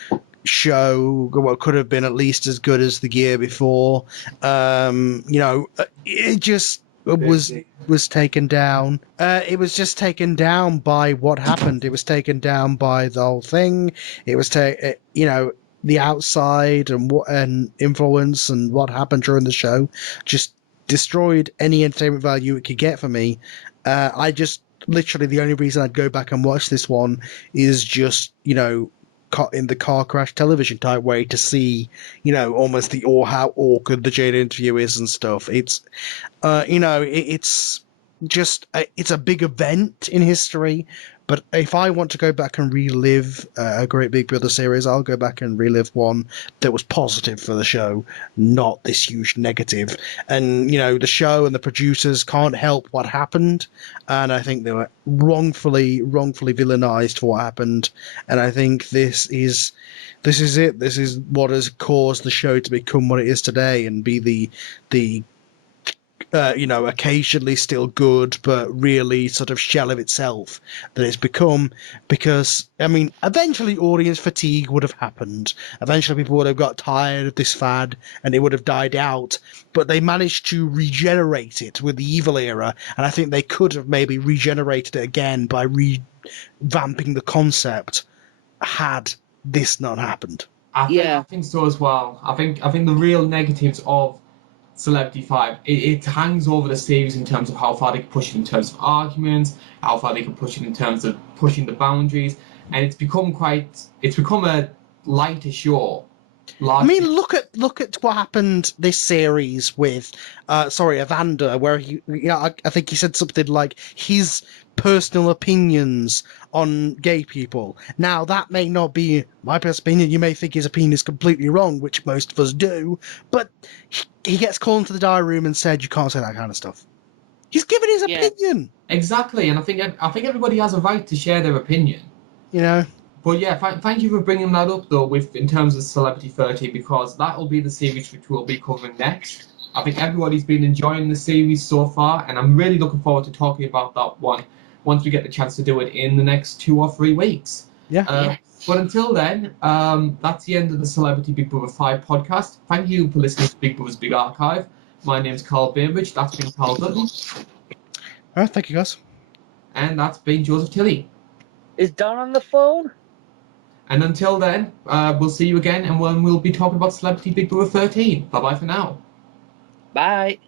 show, what could have been at least as good as the year before, it just was taken down. It was just taken down by what happened. It was taken down by the whole thing. It was the outside and influence and what happened during the show just destroyed any entertainment value it could get for me. I just literally the only reason I'd go back and watch this one is just in the car crash television type way to see almost how awkward the Jade interview is and stuff. It's it's just it's a big event in history, But if I want to go back and relive a Great Big Brother series, I'll go back and relive one that was positive for the show, not this huge negative. And, you know, the show and the producers can't help what happened. And I think they were wrongfully villainized for what happened. And I think this is it. This is what has caused the show to become what it is today and be the you know, occasionally still good, but really sort of shell of itself that it's become. Because, I mean, eventually audience fatigue would have happened. Eventually people would have got tired of this fad and it would have died out. But they managed to regenerate it with the evil era. And I think they could have maybe regenerated it again by revamping the concept had this not happened. I think so as well. I think the real negatives of Celebrity 5, it hangs over the series in terms of how far they can push it in terms of arguments, how far they can push it in terms of pushing the boundaries, and it's become a lighter show. I mean, look at what happened this series with, Evander, where I think he said something like his personal opinions on gay people. Now, that may not be my personal opinion. You may think his opinion is completely wrong, which most of us do, but he gets called into the diary room and said, you can't say that kind of stuff. He's given his opinion. Exactly, and I think everybody has a right to share their opinion. You know? But yeah, thank you for bringing that up, though, in terms of Celebrity 30, because that will be the series which we'll be covering next. I think everybody's been enjoying the series so far, and I'm really looking forward to talking about that one once we get the chance to do it in the next 2 or 3 weeks. Yeah. But until then, that's the end of the Celebrity Big Brother 5 podcast. Thank you for listening to Big Brother's Big Archive. My name's Karl Bainbridge. That's been Karl Dutton. All right, thank you, guys. And that's been Joseph Tilley. Is Don on the phone? And until then, we'll see you again, and we'll be talking about Celebrity Big Brother 13. Bye-bye for now. Bye.